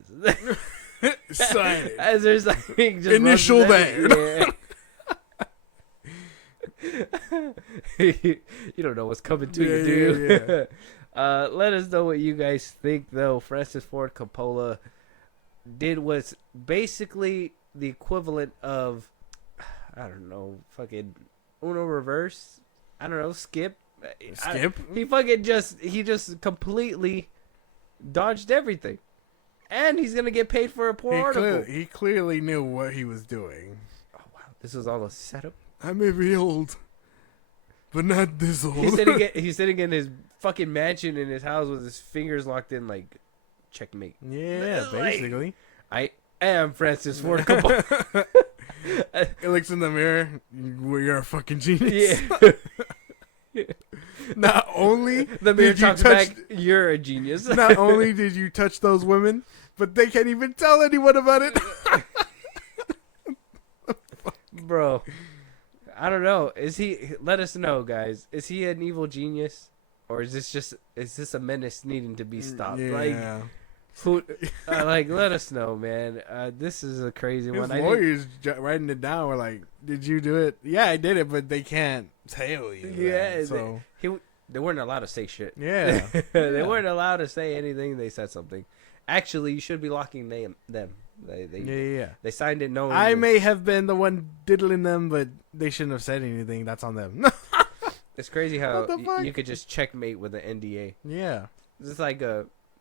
sign it. As there's like just Initial that. Yeah. You don't know what's coming to you, do you? Yeah. Let us know what you guys think, though. Francis Ford Coppola did what's basically the equivalent of, I don't know, fucking Uno Reverse. I don't know, Skip. He just completely dodged everything. And he's going to get paid for a poor article. He clearly knew what he was doing. Oh, wow. This was all a setup? I may be old, but not this old. He's sitting in his fucking mansion in his house with his fingers locked in, like, checkmate. Yeah, basically. I am Francis Ford Coppola. He looks in the mirror. You're a fucking genius. Yeah. Not only the mirror did you talks touch, back, you're a genius. not only did you touch those women, but they can't even tell anyone about it. Bro, I don't know. Let us know, guys. Is he an evil genius? Or is this a menace needing to be stopped? Yeah. Let us know, man. This is a crazy His one. lawyers writing it down were like, did you do it? Yeah, I did it, but they can't tell you. Yeah, that, so. they weren't allowed to say shit. Yeah. They weren't allowed to say anything. They said something. Actually, you should be locking them. They signed it knowing. I may have been the one diddling them, but they shouldn't have said anything. That's on them. It's crazy how you could just checkmate with an NDA. Yeah. It's like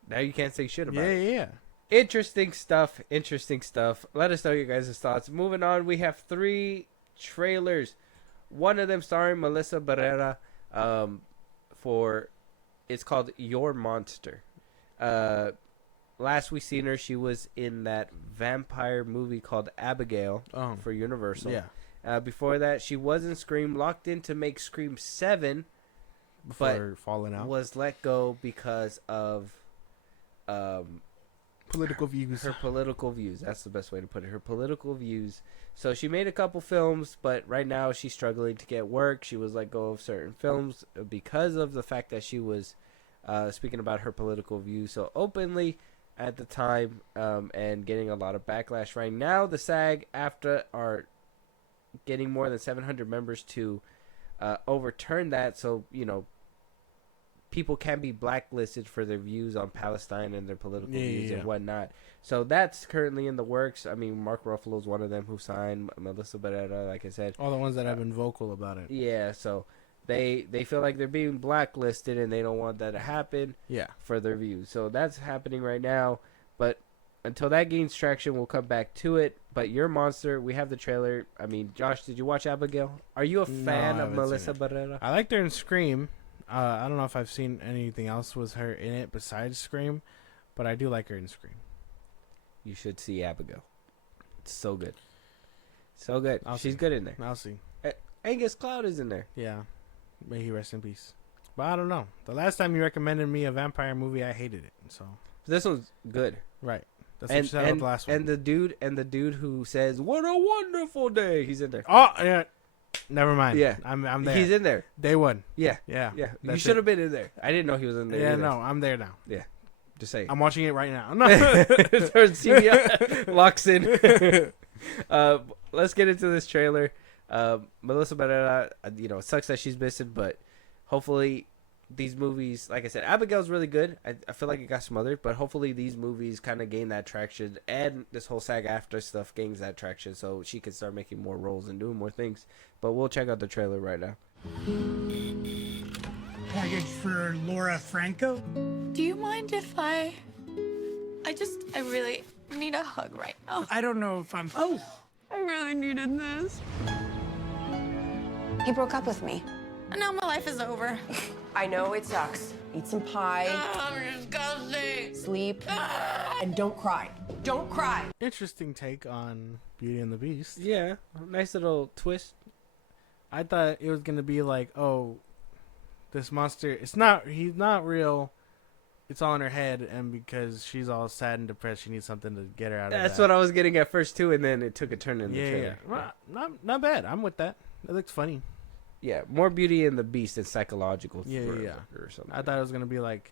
now you can't say shit about it. Yeah. Interesting stuff. Let us know your guys' thoughts. Moving on, we have 3 trailers. One of them starring Melissa Barrera. It's called Your Monster. Last we seen her, she was in that vampire movie called Abigail for Universal. Yeah. Before that, she was in Scream, locked in to make Scream 7, Before falling out. was let go because of Political views. her political views. That's the best way to put it. Her political views. So she made a couple films, but right now she's struggling to get work. She was let go of certain films because of the fact that she was speaking about her political views so openly at the time, and getting a lot of backlash. Right now, the SAG-AFTRA are getting more than 700 members to overturn that, so, people can be blacklisted for their views on Palestine and their political views and whatnot. So that's currently in the works. I mean, Mark Ruffalo's one of them who signed. Melissa Barrera, like I said. All the ones that have been vocal about it. Yeah, so they feel like they're being blacklisted and they don't want that to happen for their views. So that's happening right now. But until that gains traction, we'll come back to it. But Your Monster, we have the trailer. I mean, Josh, did you watch Abigail? Are you a fan of Melissa Barrera? I liked her in Scream. I don't know if I've seen anything else with her in it besides Scream, but I do like her in Scream. You should see Abigail. It's so good. So good. She's good in there. I'll see. Angus Cloud is in there. Yeah. May he rest in peace. But I don't know. The last time you recommended me a vampire movie, I hated it. So this one's good. Right. That's what you said about the last one. And the dude who says, "What a wonderful day," he's in there. Oh, yeah. Never mind. Yeah, I'm there. He's in there. Day one. Yeah. Yeah. You should have been in there. I didn't know he was in there. Yeah, either. no, I'm there now. Yeah. Just saying. I'm watching it right now. Turns CBI locks in. Let's get into this trailer. Melissa Barrera, it sucks that she's missing, but hopefully these movies, like I said, Abigail's really good. I feel like it got smothered, but hopefully these movies kind of gain that traction, and this whole SAG-AFTRA stuff gains that traction so she can start making more roles and doing more things. But we'll check out the trailer right now. Package for Laura Franco. Do you mind if I really need a hug right now. I don't know if I'm... Oh! I really needed this. He broke up with me. And now my life is over. I know it sucks. Eat some pie. I'm disgusting. Sleep. And don't cry. Don't cry. Interesting take on Beauty and the Beast. Yeah, nice little twist. I thought it was gonna be like, oh, this monster. He's not real. It's all in her head, and because she's all sad and depressed, she needs something to get her out of that. That's what I was getting at first too, and then it took a turn in the trailer. Yeah. Not bad. I'm with that. It looks funny. Yeah, more Beauty and the Beast and psychological thriller Yeah. or something. I thought it was gonna be like,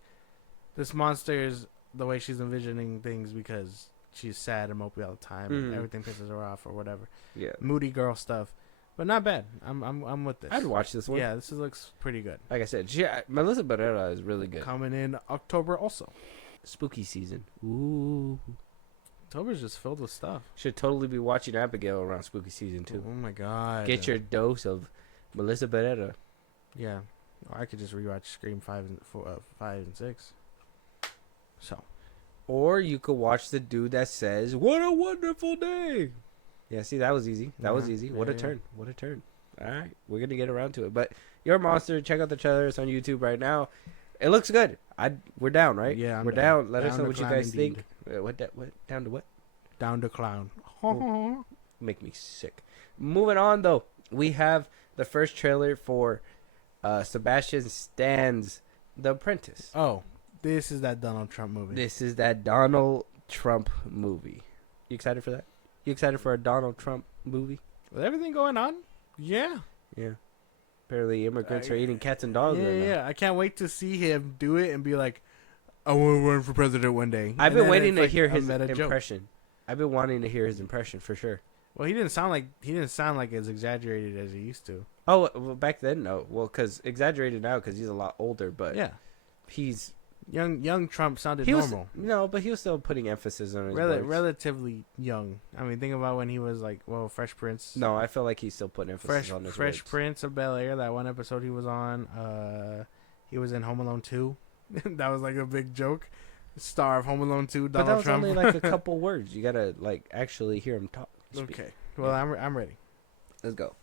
this monster is the way she's envisioning things because she's sad and mopey all the time, and everything pisses her off or whatever. Yeah, moody girl stuff, but not bad. I'm with this. I'd watch this one. Yeah, this looks pretty good. Like I said, Melissa Barrera is really good. Coming in October also. Spooky season. Ooh. October's just filled with stuff. Should totally be watching Abigail around spooky season too. Oh my god. Get your dose of Melissa Barrera. Yeah. Or I could just rewatch Scream 5 and 6. So. Or you could watch the dude that says, "What a wonderful day." Yeah, see, that was easy. That was easy. What a turn. What a turn. All right. We're going to get around to it. But Your Monster, check out the trailer. It's on YouTube right now. It looks good. We're down, right? Yeah, we're down. Let us know what you guys think. What? Down to what? Down to clown. Make me sick. Moving on, though. We have the first trailer for Sebastian Stan's The Apprentice. Oh, this is that Donald Trump movie. This is that Donald Trump movie. You excited for that? You excited for a Donald Trump movie? With everything going on? Yeah. Yeah. Apparently immigrants are eating cats and dogs right now. Yeah. I can't wait to see him do it and be like, I want to run for president one day. I've been waiting to hear his impression. I've been wanting to hear his impression for sure. Well, he didn't sound like as exaggerated as he used to. Oh, well, back then, no. Well, because exaggerated now because he's a lot older, but yeah, he's young Trump sounded normal. No, but he was still putting emphasis on his relatively young. I mean, think about when he was like, Fresh Prince. No, I feel like he's still putting emphasis on his Fresh words. Prince of Bel-Air, that one episode he was on. He was in Home Alone 2. That was like a big joke. Star of Home Alone 2, Donald Trump. But that was only like a couple words. You gotta like actually hear him talk. Speak. Okay. Well, yeah. I'm ready. Let's go.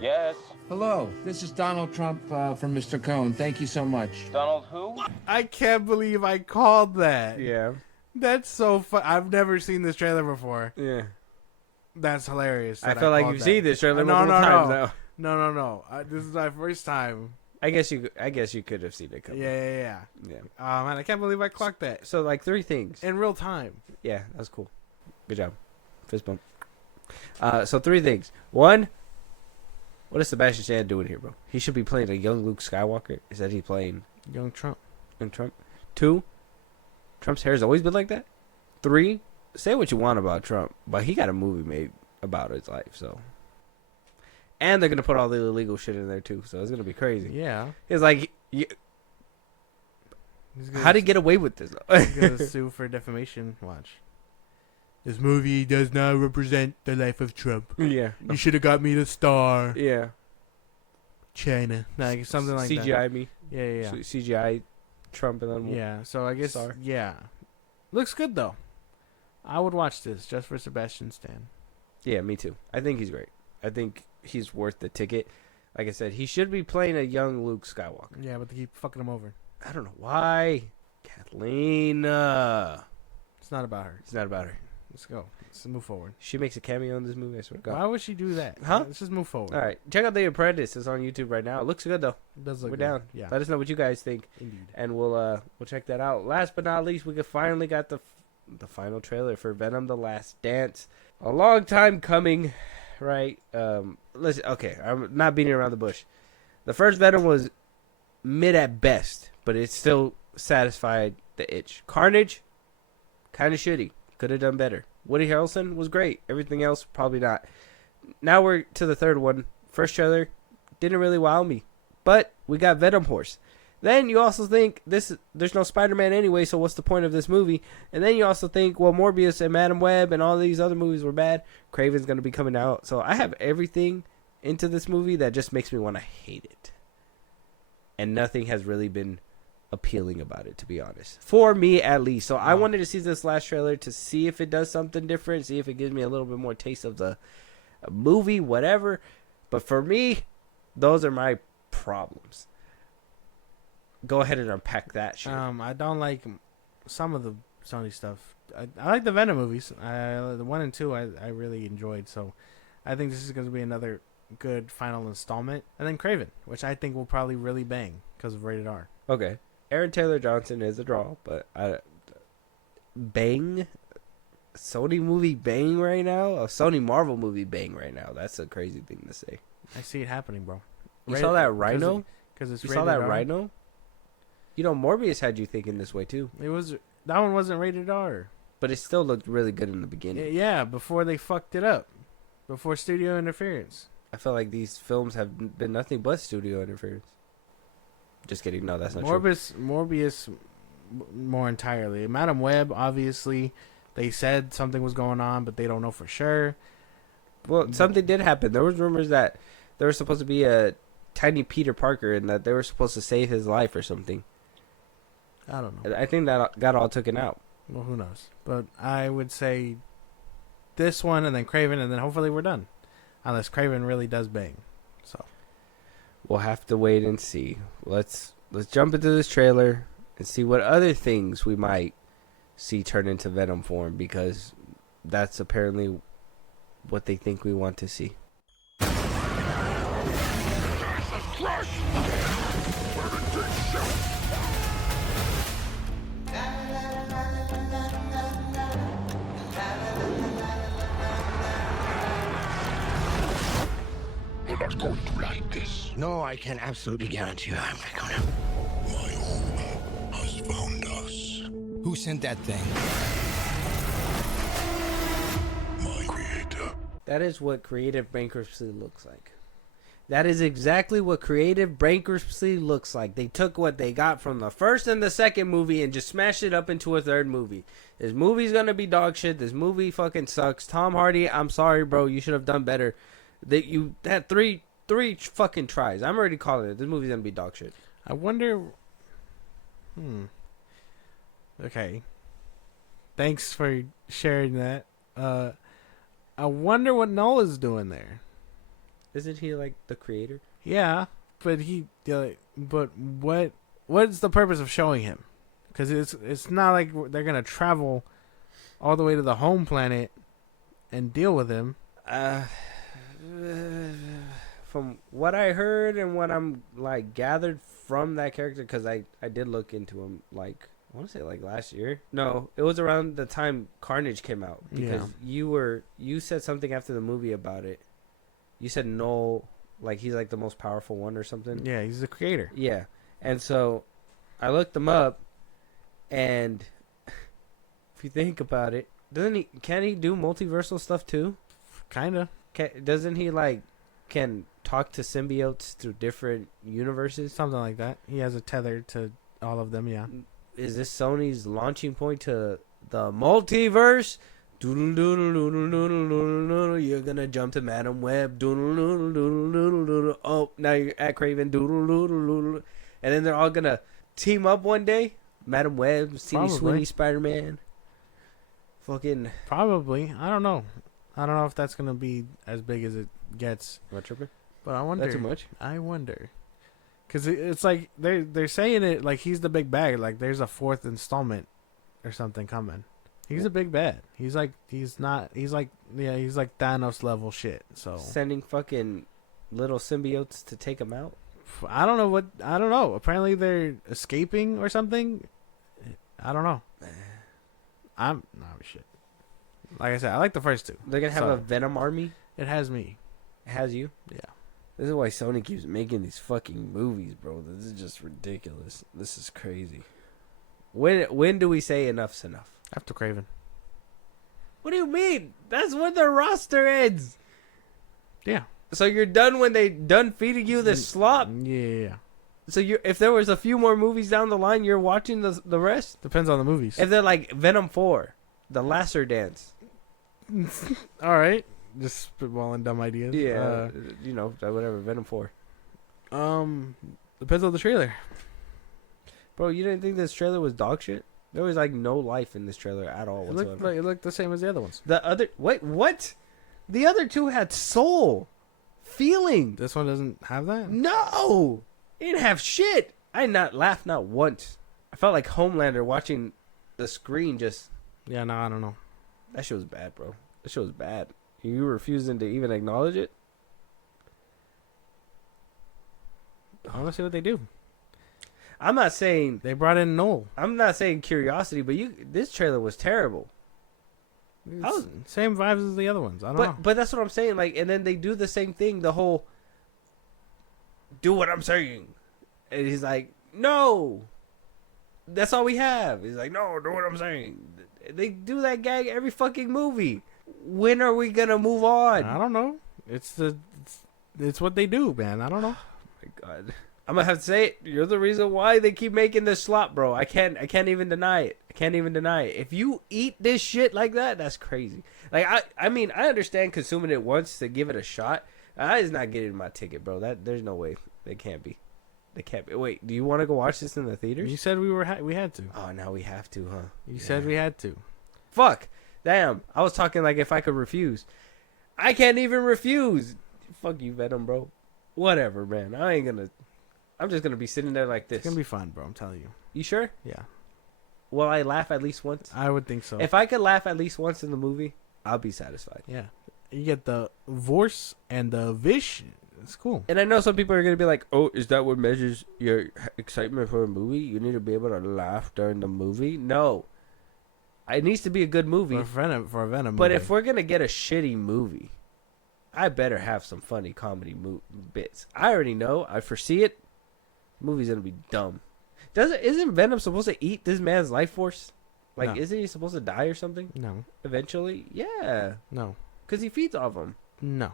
Yes. Hello, this is Donald Trump from Mr. Cohn. Thank you so much. Donald who? I can't believe I called that. Yeah. That's so fun. I've never seen this trailer before. Yeah. That's hilarious. I feel like you've seen this trailer multiple times now. No. This is my first time. I guess you could have seen it coming. Yeah. Man, I can't believe I clocked that. So like 3 things in real time. Yeah, that's cool. Good job. Fist bump. So 3 things. 1, what is Sebastian Stan doing here, bro? He should be playing a young Luke Skywalker. Is that he playing young Trump? Young Trump. 2, Trump's hair has always been like that. 3, say what you want about Trump, but he got a movie made about his life, so. And they're gonna put all the illegal shit in there too, so it's gonna be crazy. Yeah. It's like, how did he get away with this? He's gonna sue for defamation. Watch. This movie does not represent the life of Trump. Yeah. You should have got me the star. Yeah. China, like something like CGI that. CGI me. Yeah. CGI Trump and then yeah. So I guess star. Yeah. Looks good though. I would watch this just for Sebastian Stan. Yeah, me too. I think he's great. I think he's worth the ticket. Like I said, he should be playing a young Luke Skywalker. Yeah, but they keep fucking him over. I don't know why. Kathleen. It's not about her. It's not about her. Let's go. Let's move forward. She makes a cameo in this movie, I swear to God. Why would she do that? Huh? Let's just move forward. All right. Check out The Apprentice. It's on YouTube right now. It looks good, though. It does look We're good. down. Yeah. Let us know what you guys think. Indeed. And we'll check that out. Last but not least, we finally got the final trailer for Venom: The Last Dance. A long time coming, right? Listen, okay, I'm not beating around the bush. The first Venom was mid at best, but it still satisfied the itch. Carnage, kind of shitty. Could have done better. Woody Harrelson was great. Everything else, probably not. Now we're to the third one. First trailer didn't really wow me, but we got Venom Horse. Then you also think there's no Spider-Man anyway, so what's the point of this movie? And then you also think, well, Morbius and Madam Web and all these other movies were bad. Craven's going to be coming out. So I have everything into this movie that just makes me want to hate it. And nothing has really been appealing about it, to be honest. For me, at least. So I wanted to see this last trailer to see if it does something different, see if it gives me a little bit more taste of the movie, whatever. But for me, those are my problems. Go ahead and unpack that shit. I don't like some of the Sony stuff. I like the Venom movies. The 1 and 2 I really enjoyed. So I think this is going to be another good final installment. And then Craven, which I think will probably really bang because of rated R. Okay. Aaron Taylor Johnson is a draw, but bang? Sony movie bang right now? A Sony Marvel movie bang right now. That's a crazy thing to say. I see it happening, bro. You saw that Rhino? Because it's you rated saw that R. Rhino? You know, Morbius had you thinking this way too. That one wasn't rated R. But it still looked really good in the beginning. Yeah, before they fucked it up. Before studio interference. I feel like these films have been nothing but studio interference. Just kidding. No, that's not Morbius more entirely. Madam Web, obviously, they said something was going on, but they don't know for sure. Well, something did happen. There was rumors that there was supposed to be a tiny Peter Parker and that they were supposed to save his life or something. I don't know. I think that got all taken out. Well, who knows? But I would say this one and then Craven and then hopefully we're done. Unless Craven really does bang. So we'll have to wait and see. Let's jump into this trailer and see what other things we might see turn into Venom form, because that's apparently what they think we want to see. You're not going to like this. No, I can absolutely guarantee you I'm not gonna. My home has found us. Who sent that thing? My creator. That is what creative bankruptcy looks like. That is exactly what creative bankruptcy looks like. They took what they got from the first and the second movie and just smashed it up into a third movie. This movie's gonna be dog shit. This movie fucking sucks. Tom Hardy, I'm sorry, bro. You should have done better. That you had three fucking tries. I'm already calling it. This movie's gonna be dog shit. I wonder. Okay. Thanks for sharing that. I wonder what Nola's doing there. Isn't he like the creator? Yeah, but what's the purpose of showing him? Because it's not like they're gonna travel all the way to the home planet and deal with him. From what I heard and what I'm like gathered from that character, because I did look into him, like I want to say like last year. No, it was around the time Carnage came out, because you said something after the movie about it. You said no, like he's like the most powerful one or something. Yeah, he's the creator. Yeah, and so I looked him up, and if you think about it, can he do multiversal stuff too? Kinda. Doesn't he can talk to symbiotes through different universes? Something like that. He has a tether to all of them, yeah. Is this Sony's launching point to the multiverse? You're gonna jump to Madam Web. Oh, now you're at Craven. And then they're all gonna team up one day. Madam Web, Teeny Sweeney, Spider-Man. Fucking. Probably. I don't know. I don't know if that's gonna be as big as it gets. What, tripping? But I wonder. That's too much. I wonder, because it's like they're saying it like he's the big bad. Like there's a fourth installment or something coming. He's a big bad. He's like Thanos level shit. So sending fucking little symbiotes to take him out. I don't know. Apparently they're escaping or something. I don't know. Shit. Like I said, I like the first two. They're gonna have a Venom army. It has me. It has you. Yeah. This is why Sony keeps making these fucking movies, bro. This is just ridiculous. This is crazy. When do we say enough's enough? After Craven. What do you mean? That's when their roster ends. Yeah. So you're done when they done feeding you the slop? Yeah. So if there was a few more movies down the line, you're watching the rest? Depends on the movies. If they're like Venom 4, The Lasser Dance. All right. Just spitballing dumb ideas. Yeah. Whatever. Venom 4. Depends on the trailer. Bro, you didn't think this trailer was dog shit? There was like no life in this trailer at all whatsoever. It looked the same as the other ones. The other what? The other two had soul, feeling. This one doesn't have that. No, it didn't have shit. I did not laugh not once. I felt like Homelander watching the screen. Just yeah, no, I don't know. That shit was bad, bro. That shit was bad. You refusing to even acknowledge it. I want to see what they do. I'm not saying they brought in Noel. I'm not saying curiosity, but this trailer was terrible. Same vibes as the other ones. I don't know. But that's what I'm saying. Like, and then they do the same thing. The whole do what I'm saying, and he's like, no, that's all we have. He's like, no, do what I'm saying. They do that gag every fucking movie. When are we gonna move on? I don't know. It's what they do, man. I don't know. Oh my God. I'm gonna have to say it. You're the reason why they keep making this slop, bro. I can't even deny it. I can't even deny it. If you eat this shit like that, that's crazy. Like I mean, I understand consuming it once to give it a shot. I is not getting my ticket, bro. There's no way. They can't be. They can't be. Wait, do you want to go watch this in the theaters? You said we had to. Oh, now we have to, huh? You said we had to. Fuck. Damn. I was talking like if I could refuse. I can't even refuse. Fuck you, Venom, bro. Whatever, man. I'm just gonna be sitting there like this. It's gonna be fun, bro. I'm telling you. You sure? Yeah. Will I laugh at least once? I would think so. If I could laugh at least once in the movie, I'll be satisfied. Yeah. You get the vorse and the vish. It's cool. And I know some people are gonna be like, "Oh, is that what measures your excitement for a movie? You need to be able to laugh during the movie." No. It needs to be a good movie. For a Venom But movie. if we're gonna get a shitty movie, I better have some funny comedy bits. I already know. I foresee it. The movie's gonna be dumb. Isn't Venom supposed to eat this man's life force? Like, No. isn't he supposed to die or something? No. Eventually? Yeah. No. Because he feeds off him. No.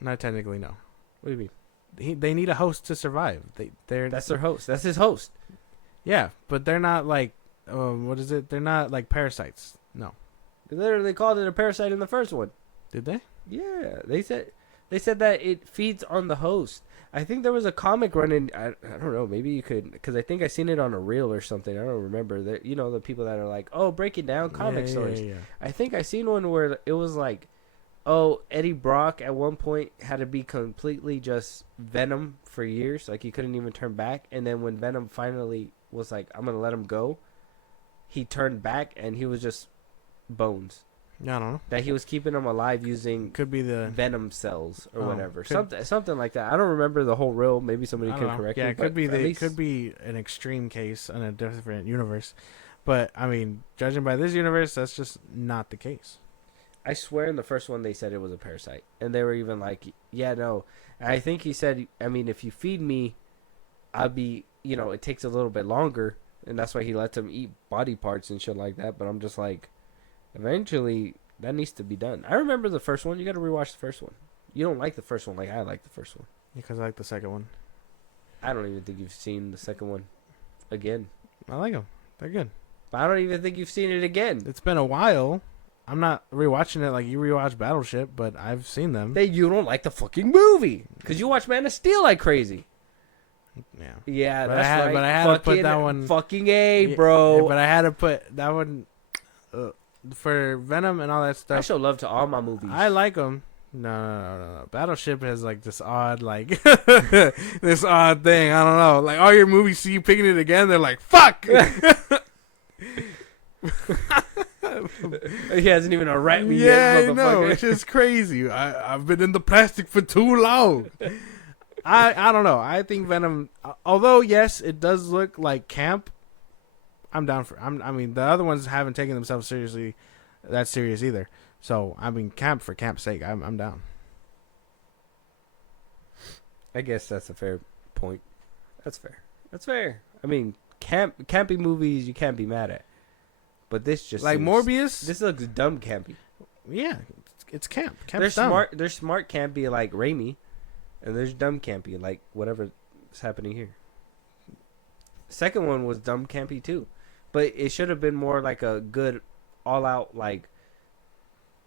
Not technically, no. What do you mean? They need a host to survive. That's their host. That's his host. Yeah, but they're not like, what is it? They're not like parasites. No. They literally called it a parasite in the first one. Did they? Yeah. They said that it feeds on the host. I think there was a comic running. I don't know. Maybe you could, because I think I seen it on a reel or something. I don't remember. That, you know, the people that are like, oh, breaking down comic stories. Yeah. I think I seen one where it was like, oh, Eddie Brock at one point had to be completely just Venom for years. Like, he couldn't even turn back. And then when Venom finally was like, I'm going to let him go, he turned back and he was just bones. I don't know. That he was keeping him alive using could be the Venom cells or whatever. Could, something like that. I don't remember the whole reel. Maybe somebody can correct me. Yeah, it could be an extreme case in a different universe. But, I mean, judging by this universe, that's just not the case. I swear in the first one they said it was a parasite. And they were even like, yeah, no. And I think he said, I mean, if you feed me, I'll be, you know, it takes a little bit longer. And that's why he lets him eat body parts and shit like that. But I'm just like, eventually, that needs to be done. I remember the first one. You got to rewatch the first one. You don't like the first one like I like the first one. Because I like the second one. I don't even think you've seen the second one again. I like them. They're good. But I don't even think you've seen it again. It's been a while. I'm not rewatching it like you rewatch Battleship, but I've seen them. You don't like the fucking movie because you watch Man of Steel like crazy. Yeah. Yeah, but that's right. But I had to put that one. Fucking A, bro. Yeah, but I had to put that one for Venom and all that stuff. I show love to all my movies. I like them. No. Battleship has like this odd, like this odd thing. I don't know. Like all your movies see you picking it again, they're like, fuck. He hasn't even unwrapped me yet. Yeah, I know. It's just crazy. I've been in the plastic for too long. I don't know. I think Venom, although yes, it does look like camp. I'm down for. I mean, the other ones haven't taken themselves seriously, that serious either. So I mean, camp for camp's sake, I'm down. I guess that's a fair point. That's fair. I mean, campy movies you can't be mad at. But this just like Morbius. This looks dumb campy. Yeah, it's camp. There's smart. There's smart campy like Raimi, and there's dumb campy like whatever is happening here. Second one was dumb campy too, but it should have been more like a good, all out like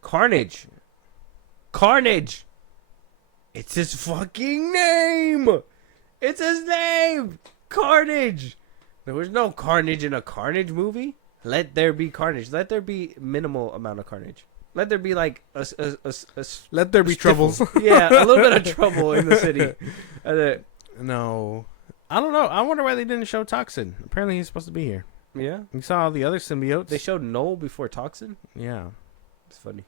Carnage. Carnage. It's his fucking name. It's his name. Carnage. There was no carnage in a Carnage movie. Let there be carnage. Let there be minimal amount of carnage. Let there be like let there be troubles. Yeah, a little bit of trouble in the city. No, I don't know. I wonder why they didn't show Toxin. Apparently, he's supposed to be here. Yeah, we saw all the other symbiotes. They showed Noel before Toxin. Yeah, it's funny.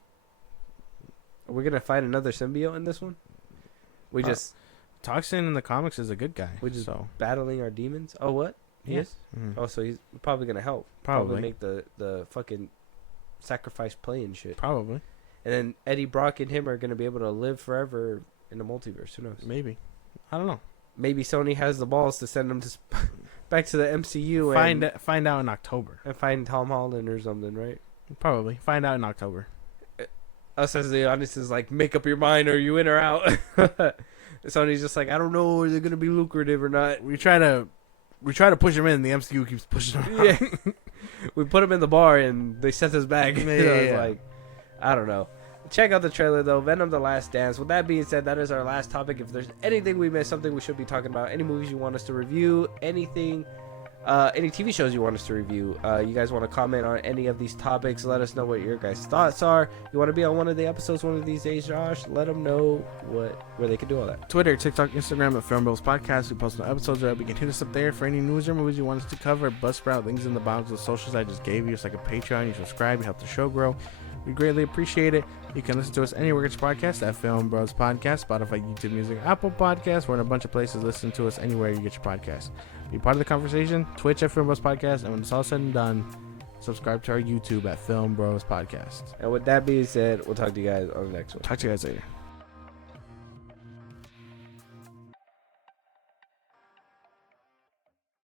Are we gonna find another symbiote in this one? We just Toxin in the comics is a good guy. We just battling our demons. Oh, what? Yes. Mm-hmm. Oh, so he's probably gonna help. Probably make the fucking sacrifice play and shit. Probably. And then Eddie Brock and him are gonna be able to live forever in the multiverse. Who knows? Maybe. I don't know. Maybe Sony has the balls to send them to back to the MCU. Find out in October. And find Tom Holland or something, right? Probably. Find out in October. Us as the audience is like, make up your mind, are you in or out? Sony's just like, I don't know, is it gonna be lucrative or not? We try to push him in. The MCU keeps pushing him out. Yeah. We put him in the bar and they sent us back. Yeah. Like, I don't know. Check out the trailer though, Venom: The Last Dance. With that being said, that is our last topic. If there's anything we missed, something we should be talking about, any movies you want us to review, anything, any TV shows you want us to review, you guys want to comment on any of these topics, let us know what your guys' thoughts are. You want to be on one of the episodes one of these days, Josh? Let them know where they can do all that. Twitter, TikTok, Instagram at FIlmBros Podcast. We post no episodes there. You can hit us up there for any news or movies you want us to cover. Buzzsprout, links in the box of the socials I just gave you. It's like a Patreon. You subscribe, you help the show grow. We greatly appreciate it. You can listen to us anywhere you get your podcast at FIlmBros Podcast, Spotify, YouTube Music, Apple Podcasts. We're in a bunch of places. Listen to us anywhere you get your podcast. Be part of the conversation. Twitch at FIlmBros Podcast. And when it's all said and done, subscribe to our YouTube at FIlmBros Podcast. And with that being said, we'll talk to you guys on the next one. Talk to you guys later.